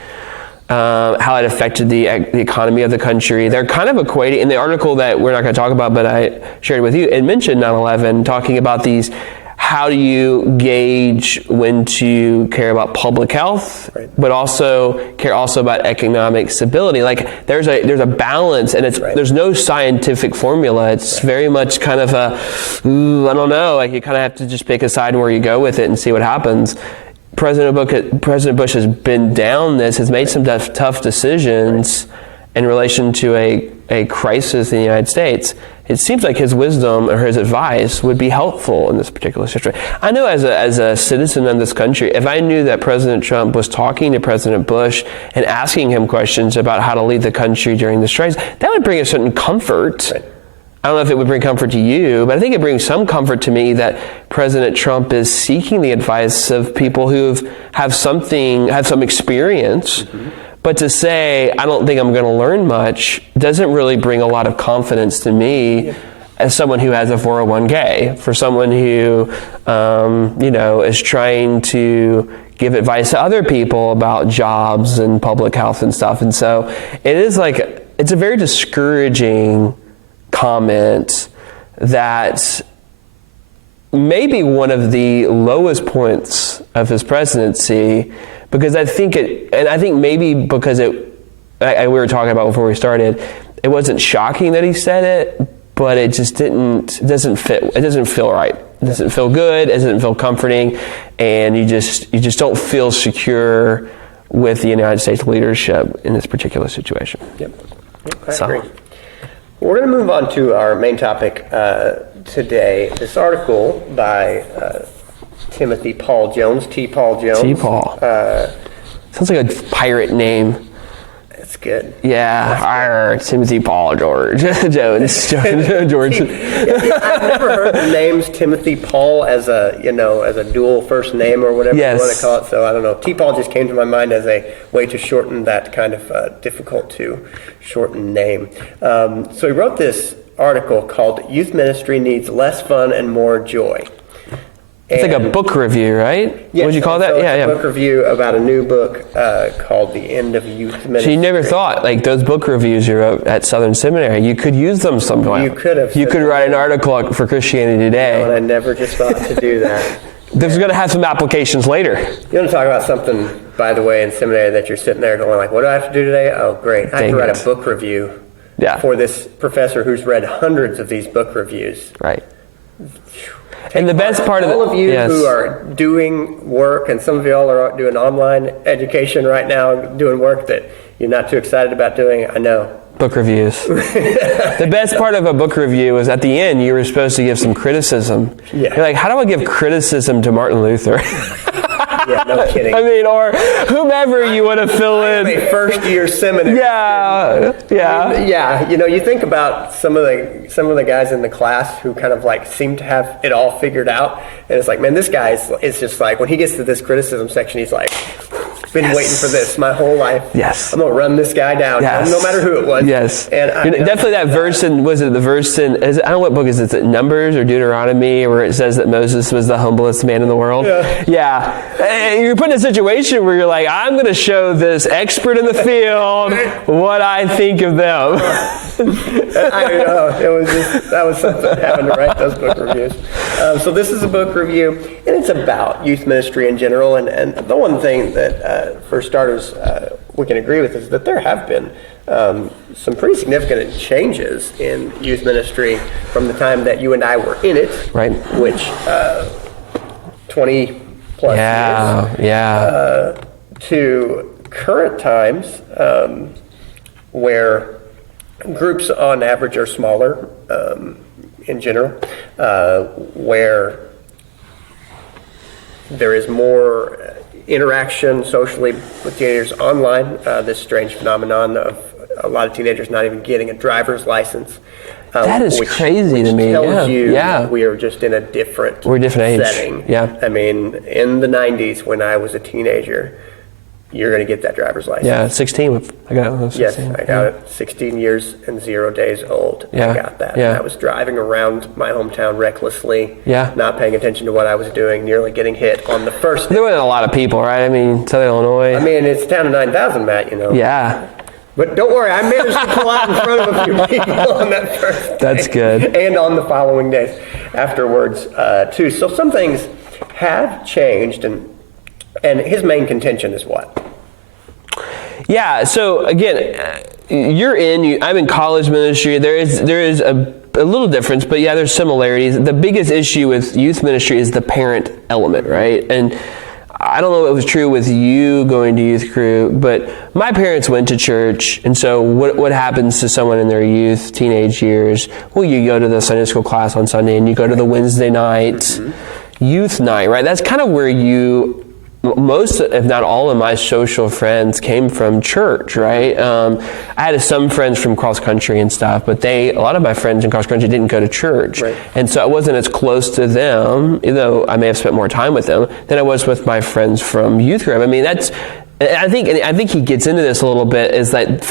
How it affected the economy of the country. They're kind of equating, in the article that we're not going to talk about, but I shared with you, it mentioned 9/11, talking about these, how do you gauge when to care about public health, but also care about economic stability. Like there's a balance, and there's no scientific formula. It's very much kind of I don't know, like you kind of have to just pick a side where you go with it and see what happens. President Bush has been down this, has made some tough decisions in relation to a crisis in the United States. It seems like his wisdom or his advice would be helpful in this particular situation. I know as a citizen of this country, if I knew that President Trump was talking to President Bush and asking him questions about how to lead the country during this crisis, that would bring a certain comfort. I don't know if it would bring comfort to you, but I think it brings some comfort to me that President Trump is seeking the advice of people who have some experience. Mm-hmm. But to say, I don't think I'm going to learn much, doesn't really bring a lot of confidence to me as someone who has a 401k, for someone who, is trying to give advice to other people about jobs and public health and stuff. And so it's a very discouraging comment that may be one of the lowest points of his presidency, because I think maybe because we were talking about before we started, it wasn't shocking that he said it, but it just doesn't feel right. It doesn't feel good. It doesn't feel comforting, and you just don't feel secure with the United States leadership in this particular situation. Yep, I agree. We're going to move on to our main topic today. This article by Timothy Paul Jones, T. Paul Jones. T. Paul. Sounds like a pirate name. That's good. Yeah, Timothy Paul George Jones. George. I've never heard the names Timothy Paul as a dual first name or whatever you want to call it. So I don't know. T. Paul just came to my mind as a way to shorten that kind of difficult to shorten name. So he wrote this article called "Youth Ministry Needs Less Fun and More Joy." It's like a book review, right? Yes, What'd you call that? So a book review about a new book called "The End of Youth Ministry." So you never thought, like those book reviews you wrote at Southern Seminary, you could use them sometime. You could have. You could write an article for Christianity Today. No, and I never just thought to do that. This is going to have some applications later. You want to talk about something, by the way, in seminary that you're sitting there going like, what do I have to do today? Oh, great. I have to write a book review for this professor who's read hundreds of these book reviews. Right. And the best part of all of you who are doing work, and some of you all are doing online education right now, doing work that you're not too excited about doing, I know. Book reviews. The best part of a book review is at the end you were supposed to give some criticism. Yeah. You're like, how do I give criticism to Martin Luther? Yeah, no kidding. I mean, or whomever you want to fill in. A first-year seminary. Yeah. You think about some of the guys in the class who kind of like seem to have it all figured out, and it's like, man, this guy is just like, when he gets to this criticism section, he's like, been waiting for this my whole life. Yes. I'm going to run this guy down, no matter who it was. Yes. And definitely that verse in, I don't know what book is it, Numbers or Deuteronomy, where it says that Moses was the humblest man in the world? Yeah. And you're put in a situation where you're like, I'm going to show this expert in the field what I think of them. I know. That was something, having to write those book reviews. So this is a book review, and it's about youth ministry in general. And the one thing that, for starters, we can agree with is that there have been some pretty significant changes in youth ministry from the time that you and I were in it, right? Which 20 plus years, to current times, where groups on average are smaller in general, where there is more interaction socially with teenagers online, this strange phenomenon of a lot of teenagers not even getting a driver's license. That is crazy to me. Tells you we are just in a different setting. Age. Yeah. I mean, in the 90s when I was a teenager, you're going to get that driver's license. Yeah, 16. I got it. 16. Yes, I got it. 16 years and 0 days old. Yeah. I got that. Yeah. And I was driving around my hometown recklessly, not paying attention to what I was doing, nearly getting hit on the first day. There wasn't a lot of people, right? I mean, Southern Illinois. I mean, it's a town of 9,000, Matt, Yeah. But don't worry, I managed to pull out in front of a few people on that first day. That's good. And on the following days afterwards, too. So some things have changed, and his main contention is what? Yeah, so again, I'm in college ministry. There is a little difference, but there's similarities. The biggest issue with youth ministry is the parent element, right? And I don't know if it was true with you going to youth crew, but my parents went to church, and so what happens to someone in their teenage years? Well, you go to the Sunday school class on Sunday, and you go to the Wednesday night youth night, right? That's kind of where you most, if not all, of my social friends came from church, right? I had some friends from cross country and stuff, but a lot of my friends in cross country didn't go to church. Right. And so I wasn't as close to them, even though I may have spent more time with them, than I was with my friends from youth group. I mean, I think he gets into this a little bit, is that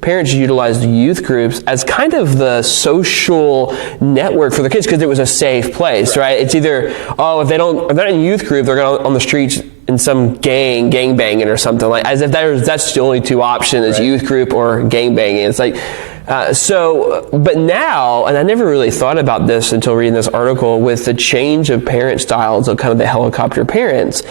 parents utilized youth groups as kind of the social network for their kids, because it was a safe place, right? It's either, if they're not in youth group, they're going on the streets in some gang banging or something, like, as if that's the only two options, is youth group or gang banging. It's like, but now, and I never really thought about this until reading this article, with the change of parent styles of kind of the helicopter parents,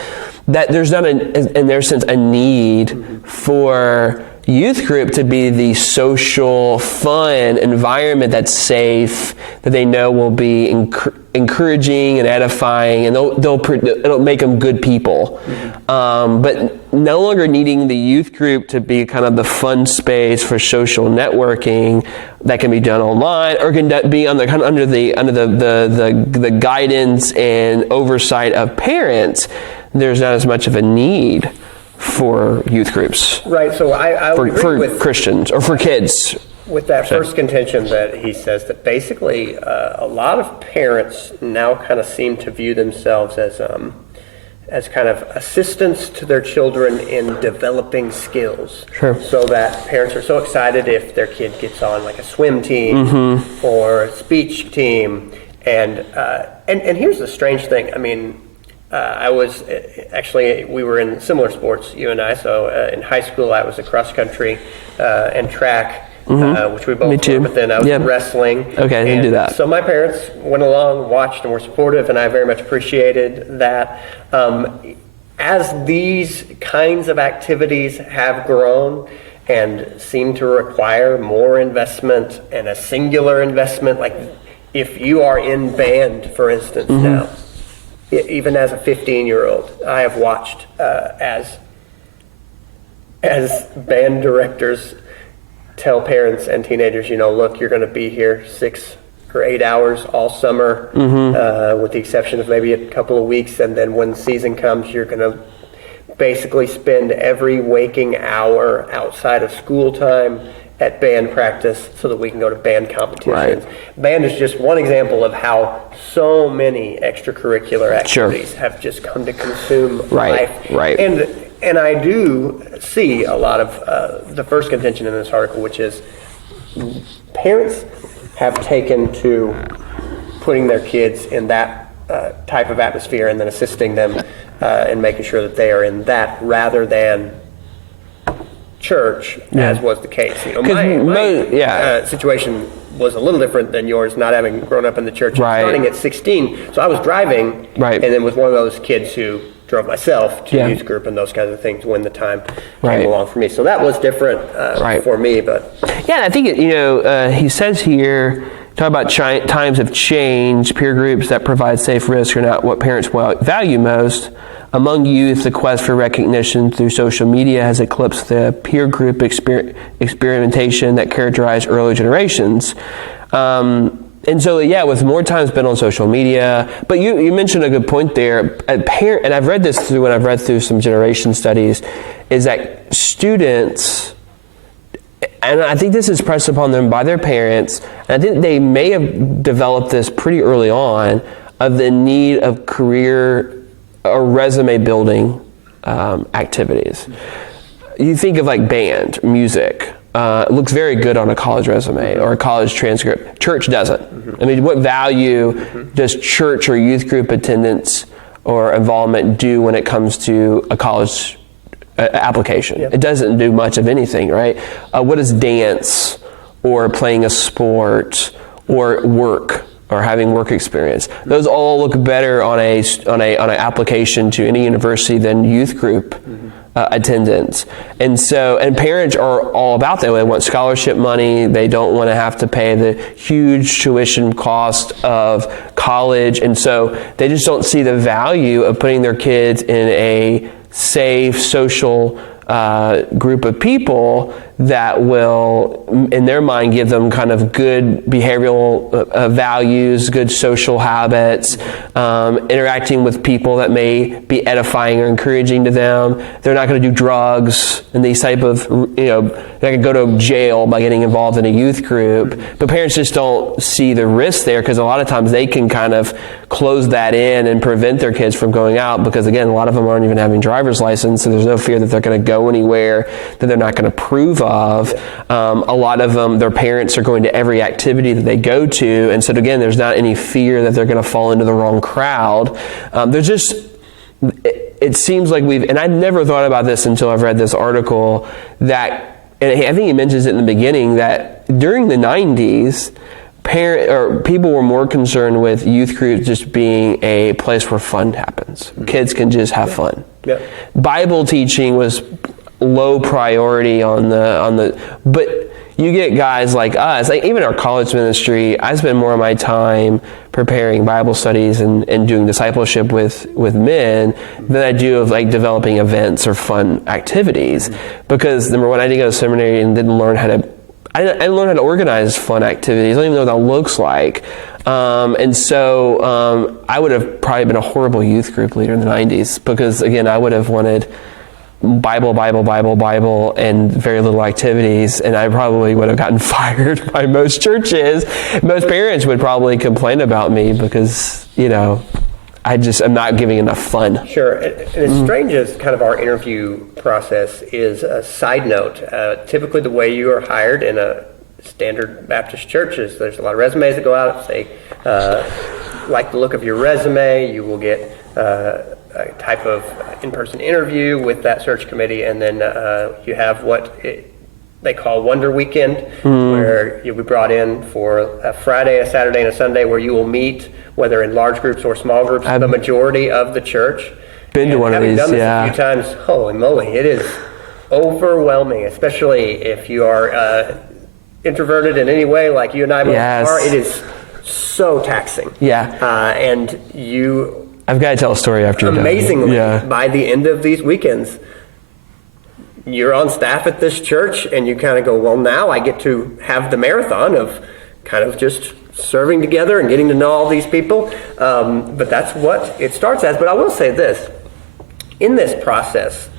that there's not, in their sense, a need for youth group to be the social, fun environment that's safe, that they know will be encouraging and edifying, and it'll make them good people. But no longer needing the youth group to be kind of the fun space for social networking that can be done online, or can be under the guidance and oversight of parents. There's not as much of a need for youth groups. Right, so I would agree for with Christians or for kids. With that first contention, that he says that basically a lot of parents now kind of seem to view themselves as kind of assistants to their children in developing skills. Sure. So that parents are so excited if their kid gets on like a swim team or a speech team. And here's the strange thing. I mean, we were in similar sports, you and I. So in high school, I was a cross country and track, which we both Me too. were, but then I was wrestling. Okay, I didn't do that. So my parents went along, watched, and were supportive, and I very much appreciated that. As these kinds of activities have grown and seem to require more investment and a singular investment, like if you are in band, for instance, now, even as a 15-year-old, I have watched as band directors tell parents and teenagers, look, you're going to be here 6 or 8 hours all summer, with the exception of maybe a couple of weeks, and then when the season comes, you're going to basically spend every waking hour outside of school time at band practice so that we can go to band competitions. Right. Band is just one example of how so many extracurricular activities have just come to consume life. Right. And I do see a lot of the first contention in this article, which is parents have taken to putting their kids in that type of atmosphere and then assisting them in making sure that they are in that rather than church, as was the case. My situation was a little different than yours, not having grown up in the church, starting at 16. So I was driving, and then was one of those kids who drove myself to youth group and those kinds of things when the time came along for me. So that was different for me. But I think he says here, talk about times of change, peer groups that provide safe risk are not what parents value most. Among youth, the quest for recognition through social media has eclipsed the peer group experimentation that characterized early generations. And so, with more time spent on social media, but you mentioned a good point there. And I've read this when I've read through some generation studies, is that students, and I think this is pressed upon them by their parents, and I think they may have developed this pretty early on, of the need of career or resume building activities. You think of like band, music. It looks very good on a college resume or a college transcript. Church doesn't. I mean, what value does church or youth group attendance or involvement do when it comes to a college application? It doesn't do much of anything, right? What does dance or playing a sport or work or having work experience? Those all look better on an application to any university than youth group attendance. And parents are all about that. They want scholarship money. They don't want to have to pay the huge tuition cost of college. And so they just don't see the value of putting their kids in a safe social group of people that will, in their mind, give them kind of good behavioral values, good social habits, interacting with people that may be edifying or encouraging to them. They're not going to do drugs and these type of, they're going to go to jail by getting involved in a youth group. But parents just don't see the risk there, because a lot of times they can kind of close that in and prevent their kids from going out, because again, a lot of them aren't even having driver's license, so there's no fear that they're going to go anywhere that they're not going to approve of. A lot of them, their parents are going to every activity that they go to, and so again, there's not any fear that they're going to fall into the wrong crowd. It seems like and I'd never thought about this until I've read this article, that, and I think he mentions it in the beginning, that during the 90s, people were more concerned with youth groups just being a place where fun happens. Kids can just have fun. Yeah. Bible teaching was low priority on the, but you get guys like us, like even our college ministry, I spend more of my time preparing Bible studies and doing discipleship with men than I do of like developing events or fun activities. Because number one, I didn't go to seminary and didn't learn how to I learned how to organize fun activities. I don't even know what that looks like. And so I would have probably been a horrible youth group leader in the 90s, because, again, I would have wanted Bible, and very little activities, and I probably would have gotten fired by most churches. Most parents would probably complain about me because, I'm not giving enough fun. Sure. And as strange as kind of our interview process is, a side note, typically the way you are hired in a standard Baptist church is there's a lot of resumes that go out. If they like the look of your resume, you will get a type of in-person interview with that search committee, and then you have what they call Wonder Weekend, where you'll be brought in for a Friday, a Saturday, and a Sunday, where you will meet, whether in large groups or small groups, the majority of the church. Been to one of these, having done this a few times, holy moly, it is overwhelming, especially if you are introverted in any way, like you and I both are. It is so taxing. And I've got to tell a story after you're done. Amazingly, by the end of these weekends, you're on staff at this church, and you kind of go, well, now I get to have the marathon of kind of just serving together and getting to know all these people. But that's what it starts as. But I will say this. In this process,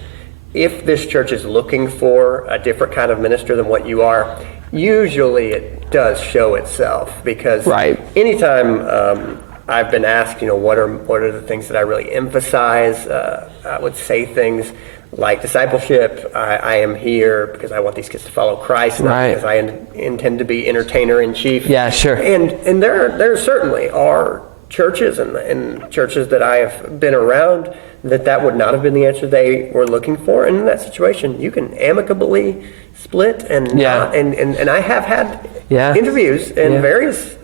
if this church is looking for a different kind of minister than what you are, usually it does show itself. Because anytime I've been asked, what are the things that I really emphasize, I would say things like discipleship. I am here because I want these kids to follow Christ, not because I intend to be entertainer in chief. Yeah, sure. And there certainly are churches and churches that I have been around that would not have been the answer they were looking for. And in that situation, you can amicably split and I have had interviews in various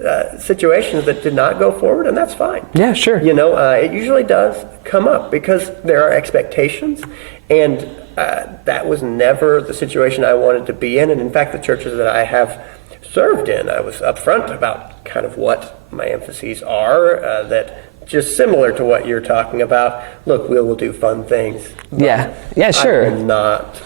situations that did not go forward, and that's fine. Yeah, sure. It usually does come up because there are expectations, and that was never the situation I wanted to be in. And in fact, the churches that I have served in, I was upfront about kind of what my emphases are, that just similar to what you're talking about. Look, we will do fun things. Yeah, sure. I will not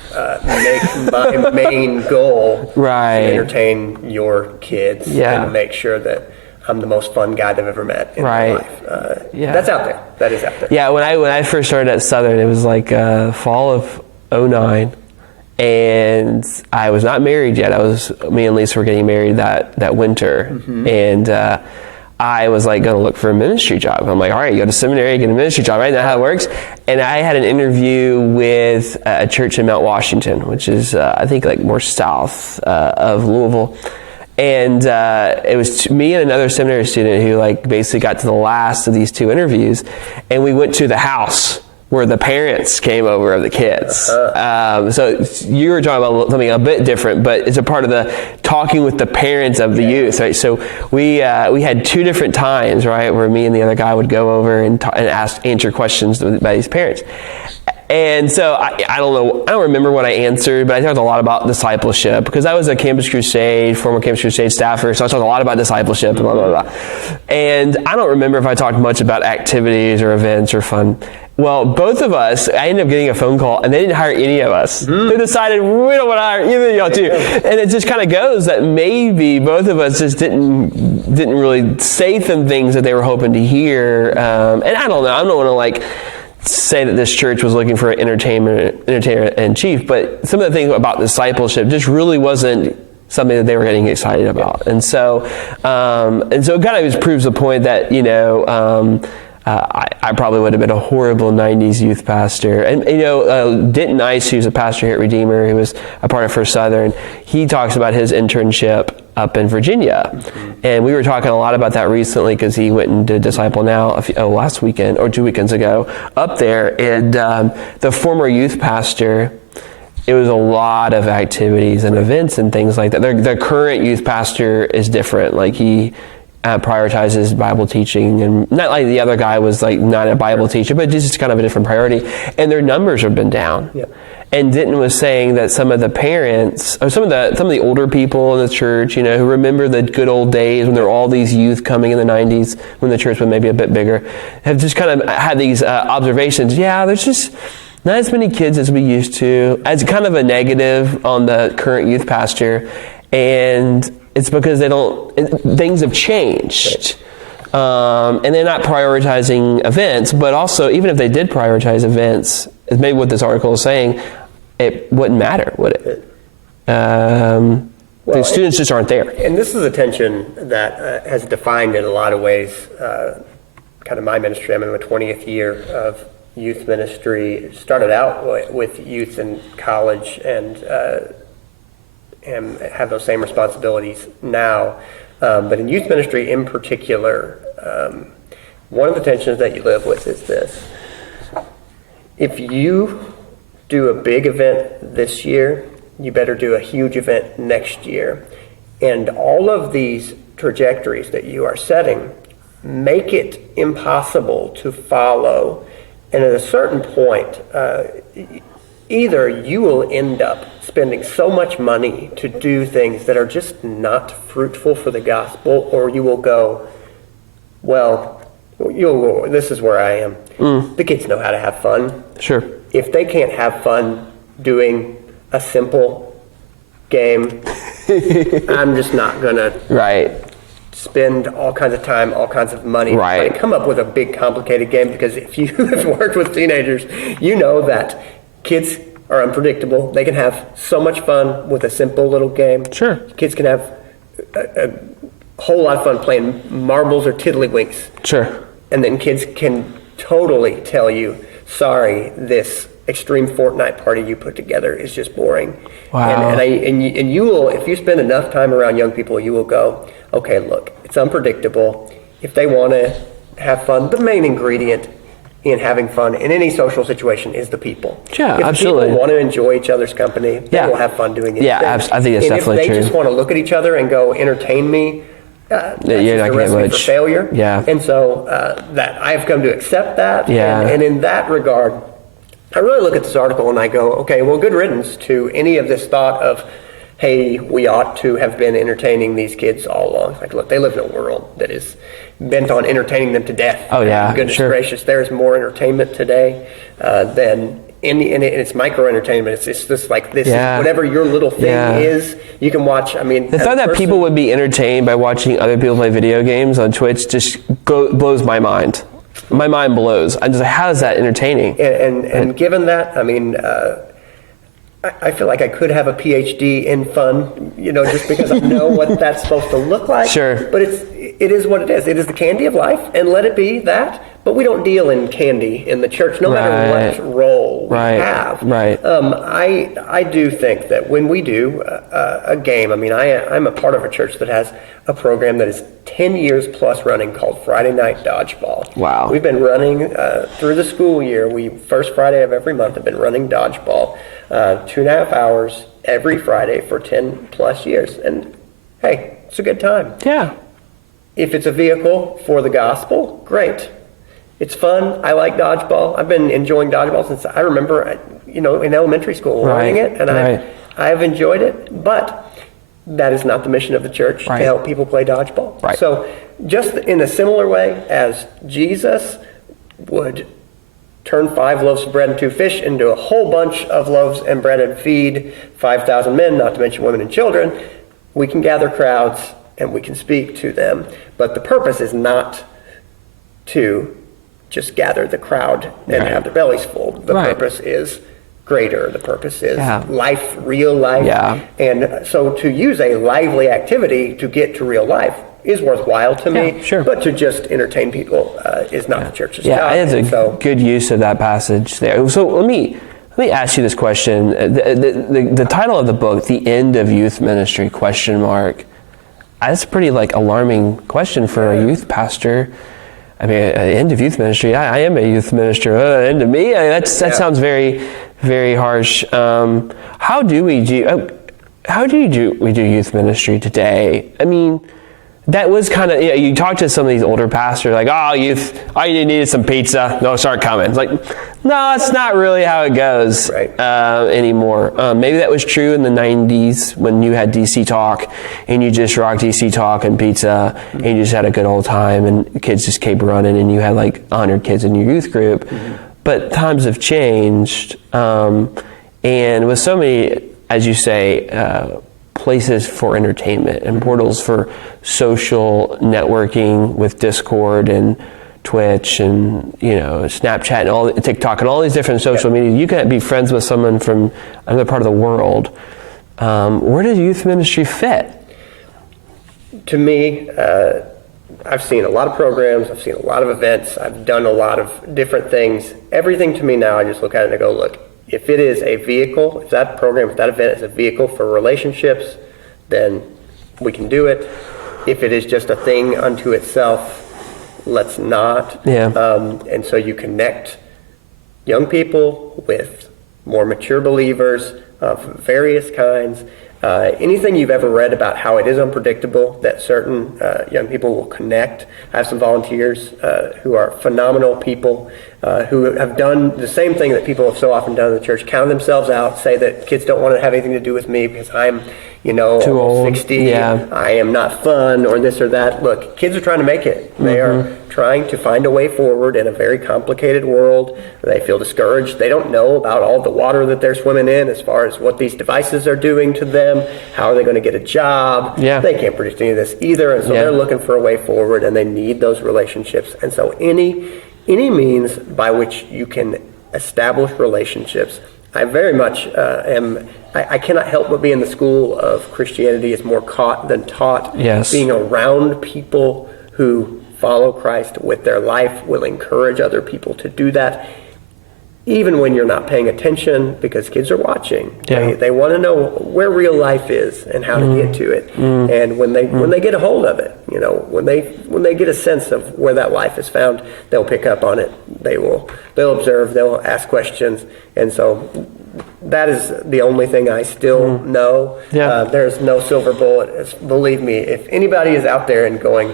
make my main goal to entertain your kids and make sure that I'm the most fun guy they've ever met in their life. That's out there. That is out there. Yeah, when I first started at Southern, it was like fall of 2009. And I was not married yet. Me and Lisa were getting married that winter. And I was like going to look for a ministry job. I'm like, all right, you go to seminary, get a ministry job, right? That's how it works. And I had an interview with a church in Mount Washington, which is, I think, like more south of Louisville. And it was me and another seminary student who basically got to the last of these two interviews. And we went to the house where the parents came over of the kids. So you were talking about something a bit different, but it's a part of the talking with the parents of the youth, right? So we had two different times, right, where me and the other guy would go over and answer questions by these parents. And so I don't remember what I answered, but I talked a lot about discipleship because I was a former Campus Crusade staffer, so I talked a lot about discipleship and blah, blah, blah. And I don't remember if I talked much about activities or events or fun. Well, both of us, I ended up getting a phone call, and they didn't hire any of us. They decided, we don't want to hire either of y'all too. And it just kind of goes that maybe both of us just didn't really say some things that they were hoping to hear. And I don't know. I don't want to like say that this church was looking for an entertainer in chief, but some of the things about discipleship just really wasn't something that they were getting excited about. And so it kind of just proves the point that, I probably would have been a horrible 90s youth pastor. And, Denton Ice, who's a pastor here at Redeemer, who was a part of First Southern, he talks about his internship up in Virginia. Mm-hmm. And we were talking a lot about that recently because he went and did Disciple Now last weekend or 2 weekends ago up there. And the former youth pastor, it was a lot of activities and events and things like that. The current youth pastor is different. Like he prioritizes Bible teaching, and not like the other guy was like not a Bible teacher, but just kind of a different priority. And their numbers have been down. Yeah. And Denton was saying that some of the parents, or some of the older people in the church, who remember the good old days when there were all these youth coming in the 90s, when the church was maybe a bit bigger, have just kind of had these observations. Yeah, there's just not as many kids as we used to, as kind of a negative on the current youth pastor. And it's because things have changed. And they're not prioritizing events, but also, even if they did prioritize events, maybe what this article is saying, it wouldn't matter, would it? The students just aren't there. And this is a tension that has defined in a lot of ways kind of my ministry. I'm in my 20th year of youth ministry. Started out with youth in college and have those same responsibilities now. But in youth ministry in particular, one of the tensions that you live with is this. If you do a big event this year, you better do a huge event next year. And all of these trajectories that you are setting make it impossible to follow. And at a certain point, either you will end up spending so much money to do things that are just not fruitful for the gospel, or you will go, well, this is where I am. The kids know how to have fun. Sure. If they can't have fun doing a simple game, I'm just not going to spend all kinds of time, all kinds of money trying to come up with a big, complicated game, because if you have worked with teenagers, you know that kids are unpredictable. They can have so much fun with a simple little game. Sure. Kids can have a whole lot of fun playing marbles or tiddlywinks. Sure. And then kids can totally tell you, sorry, this extreme Fortnite party you put together is just boring. Wow. And you will, if you spend enough time around young people, you will go, okay, look, it's unpredictable. If they want to have fun, the main ingredient in having fun in any social situation is the people. Yeah, if absolutely. If people want to enjoy each other's company, they will have fun doing it. Yeah, I think that's definitely true. And if they just want to look at each other and go, entertain me, that's you're not the recipe for failure. Yeah. And so that I have come to accept that. Yeah. And in that regard, I really look at this article and I go, okay, well, good riddance to any of this thought of, hey, we ought to have been entertaining these kids all along. Like, look, they live in a world that is bent on entertaining them to death. Oh, yeah, goodness sure. gracious, there's more entertainment today than it's micro entertainment. It's just like this, whatever your little thing is, you can watch. I mean, the thought that people would be entertained by watching other people play video games on Twitch just blows my mind. My mind blows. I'm just like, how is that entertaining? And given that, I mean, I feel like I could have a PhD in fun, just because I know what that's supposed to look like. Sure. But it is what it is. It is the candy of life, and let it be that. But we don't deal in candy in the church, no matter what role we have. Right. I do think that when we do a game, I mean, I'm a part of a church that has a program that is 10 years plus running called Friday Night Dodgeball. Wow. We've been running through the school year. First Friday of every month have been running dodgeball, 2.5 hours every Friday for 10 plus years. And hey, it's a good time. Yeah. If it's a vehicle for the gospel, great. It's fun. I like dodgeball. I've been enjoying dodgeball since I remember, in elementary school learning it, and I've enjoyed it. But that is not the mission of the church to help people play dodgeball. Right. So just in a similar way as Jesus would turn 5 loaves of bread and 2 fish into a whole bunch of loaves and bread and feed 5,000 men, not to mention women and children, we can gather crowds and we can speak to them. But the purpose is not to just gather the crowd and have their bellies full. The purpose is greater. The purpose is life, real life. Yeah. And so to use a lively activity to get to real life is worthwhile to me. Sure. But to just entertain people is not the church's job. Yeah, it's a good use of that passage there. So let me ask you this question. The title of the book, The End of Youth Ministry, ? That's a pretty alarming question for a youth pastor. I mean, end of youth ministry. I am a youth minister. End of me. That sounds very, very harsh. How do we do youth ministry today? I mean, that was kind of, you talk to some of these older pastors, like, youth, all you needed some pizza. They'll start coming. It's like, no, it's not really how it goes anymore. Maybe that was true in the 90s when you had DC Talk and you just rocked DC Talk and pizza and you just had a good old time and kids just kept running and you had 100 kids in your youth group. Mm-hmm. But times have changed. And with so many, as you say, places for entertainment and portals for social networking with Discord and Twitch and Snapchat and all TikTok and all these different social media. You can be friends with someone from another part of the world. Where does youth ministry fit? To me, I've seen a lot of programs. I've seen a lot of events. I've done a lot of different things. Everything to me now, I just look at it and I go, look, if it is a vehicle, if that program, if that event is a vehicle for relationships, then we can do it. If it is just a thing unto itself, let's not. Yeah. And so you connect young people with more mature believers of various kinds. Anything you've ever read about how it is unpredictable that certain young people will connect. I have some volunteers who are phenomenal people who have done the same thing that people have so often done in the church, count themselves out, say that kids don't want to have anything to do with me because I'm, too old. 60, I am not fun, or this or that. Look, kids are trying to make it. They are trying to find a way forward in a very complicated world. They feel discouraged. They don't know about all the water that they're swimming in as far as what these devices are doing to them. How are they going to get a job? Yeah. They can't predict any of this either, and so they're looking for a way forward, and they need those relationships. And so any means by which you can establish relationships, I very much I cannot help but be in the school of Christianity is more caught than taught. Yes. Being around people who follow Christ with their life will encourage other people to do that, even when you're not paying attention, because kids are watching. Yeah. They want to know where real life is and how to get to it. And when they get a hold of it, when they get a sense of where that life is found, they'll pick up on it. They'll observe, they'll ask questions. And so that is the only thing I still know. Yeah. There's no silver bullet. Believe me, if anybody is out there and going,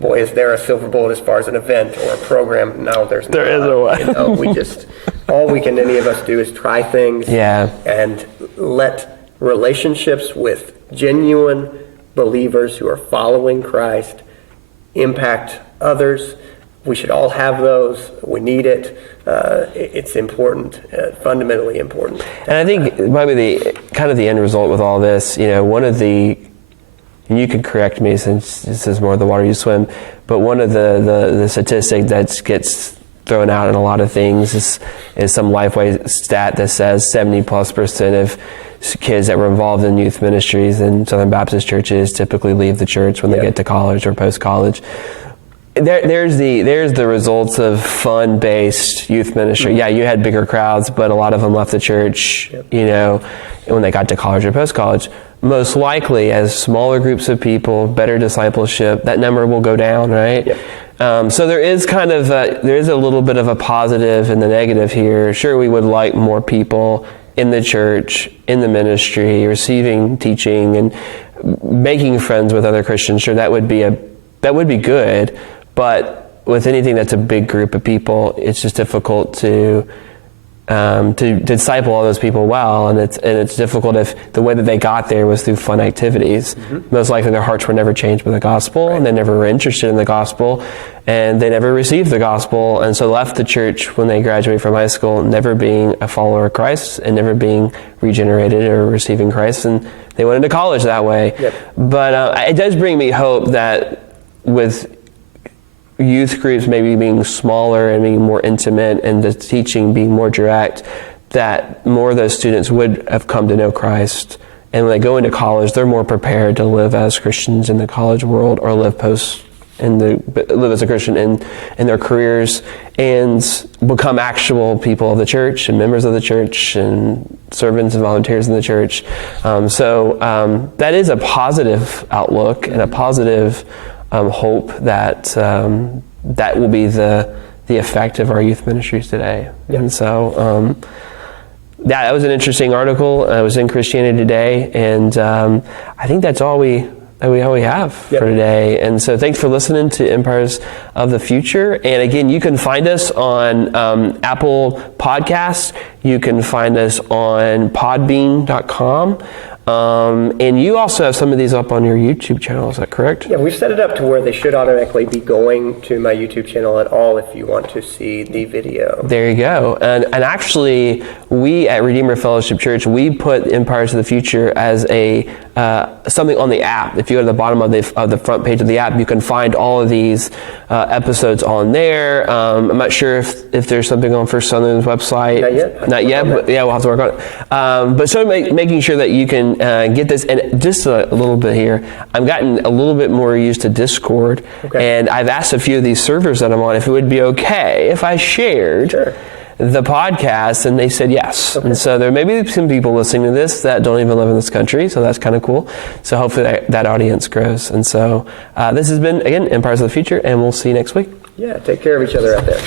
boy, is there a silver bullet as far as an event or a program? No, there's not. There is a way. All any of us do is try things and let relationships with genuine believers who are following Christ impact others. We should all have those. We need it. It's important, fundamentally important. And I think maybe the end result with all this, one of the, and you can correct me since this is more the water you swim, but one of the statistics that gets thrown out in a lot of things is some Lifeway stat that says 70+% of kids that were involved in youth ministries in Southern Baptist churches typically leave the church when they get to college or post-college. There's the results of fun-based youth ministry. Yeah, you had bigger crowds, but a lot of them left the church, when they got to college or post-college. Most likely, as smaller groups of people, better discipleship, that number will go down, right? Yep. So there is there is a little bit of a positive and the negative here. Sure, we would like more people in the church, in the ministry, receiving teaching and making friends with other Christians. Sure, that would be good. But with anything that's a big group of people, it's just difficult to to disciple all those people well, and it's difficult if the way that they got there was through fun activities. Most likely their hearts were never changed by the gospel, and they never were interested in the gospel, and they never received the gospel, and so left the church when they graduated from high school, never being a follower of Christ and never being regenerated or receiving Christ, and they went into college that way. Yep. But it does bring me hope that with youth groups maybe being smaller and being more intimate and the teaching being more direct, that more of those students would have come to know Christ. And when they go into college, they're more prepared to live as Christians in the college world or live as a Christian in their careers and become actual people of the church and members of the church and servants and volunteers in the church. So that is a positive outlook and a positive hope that that will be the effect of our youth ministries today. Yeah. And so that was an interesting article. It was in Christianity Today, and I think that's all we have for today. And so thanks for listening to Empires of the Future. And again, you can find us on Apple Podcasts. You can find us on podbean.com. And you also have some of these up on your YouTube channel, is that correct? Yeah, we've set it up to where they should automatically be going to my YouTube channel at all if you want to see the video. There you go. And actually, we at Redeemer Fellowship Church, we put Empires of the Future as a something on the app. If you go to the bottom of the front page of the app, you can find all of these episodes on there. I'm not sure if there's something on First Southern's website. Not yet, but yeah, we'll have to work on it. But so making sure that you can get this, and just a little bit here, I've gotten a little bit more used to Discord, and I've asked a few of these servers that I'm on if it would be okay if I shared the podcast, and they said yes. And so there may be some people listening to this that don't even live in this country, so that's kind of cool. So hopefully that audience grows. And so this has been, again, Empires of the Future, and we'll see you next week. Yeah, take care of each other out there.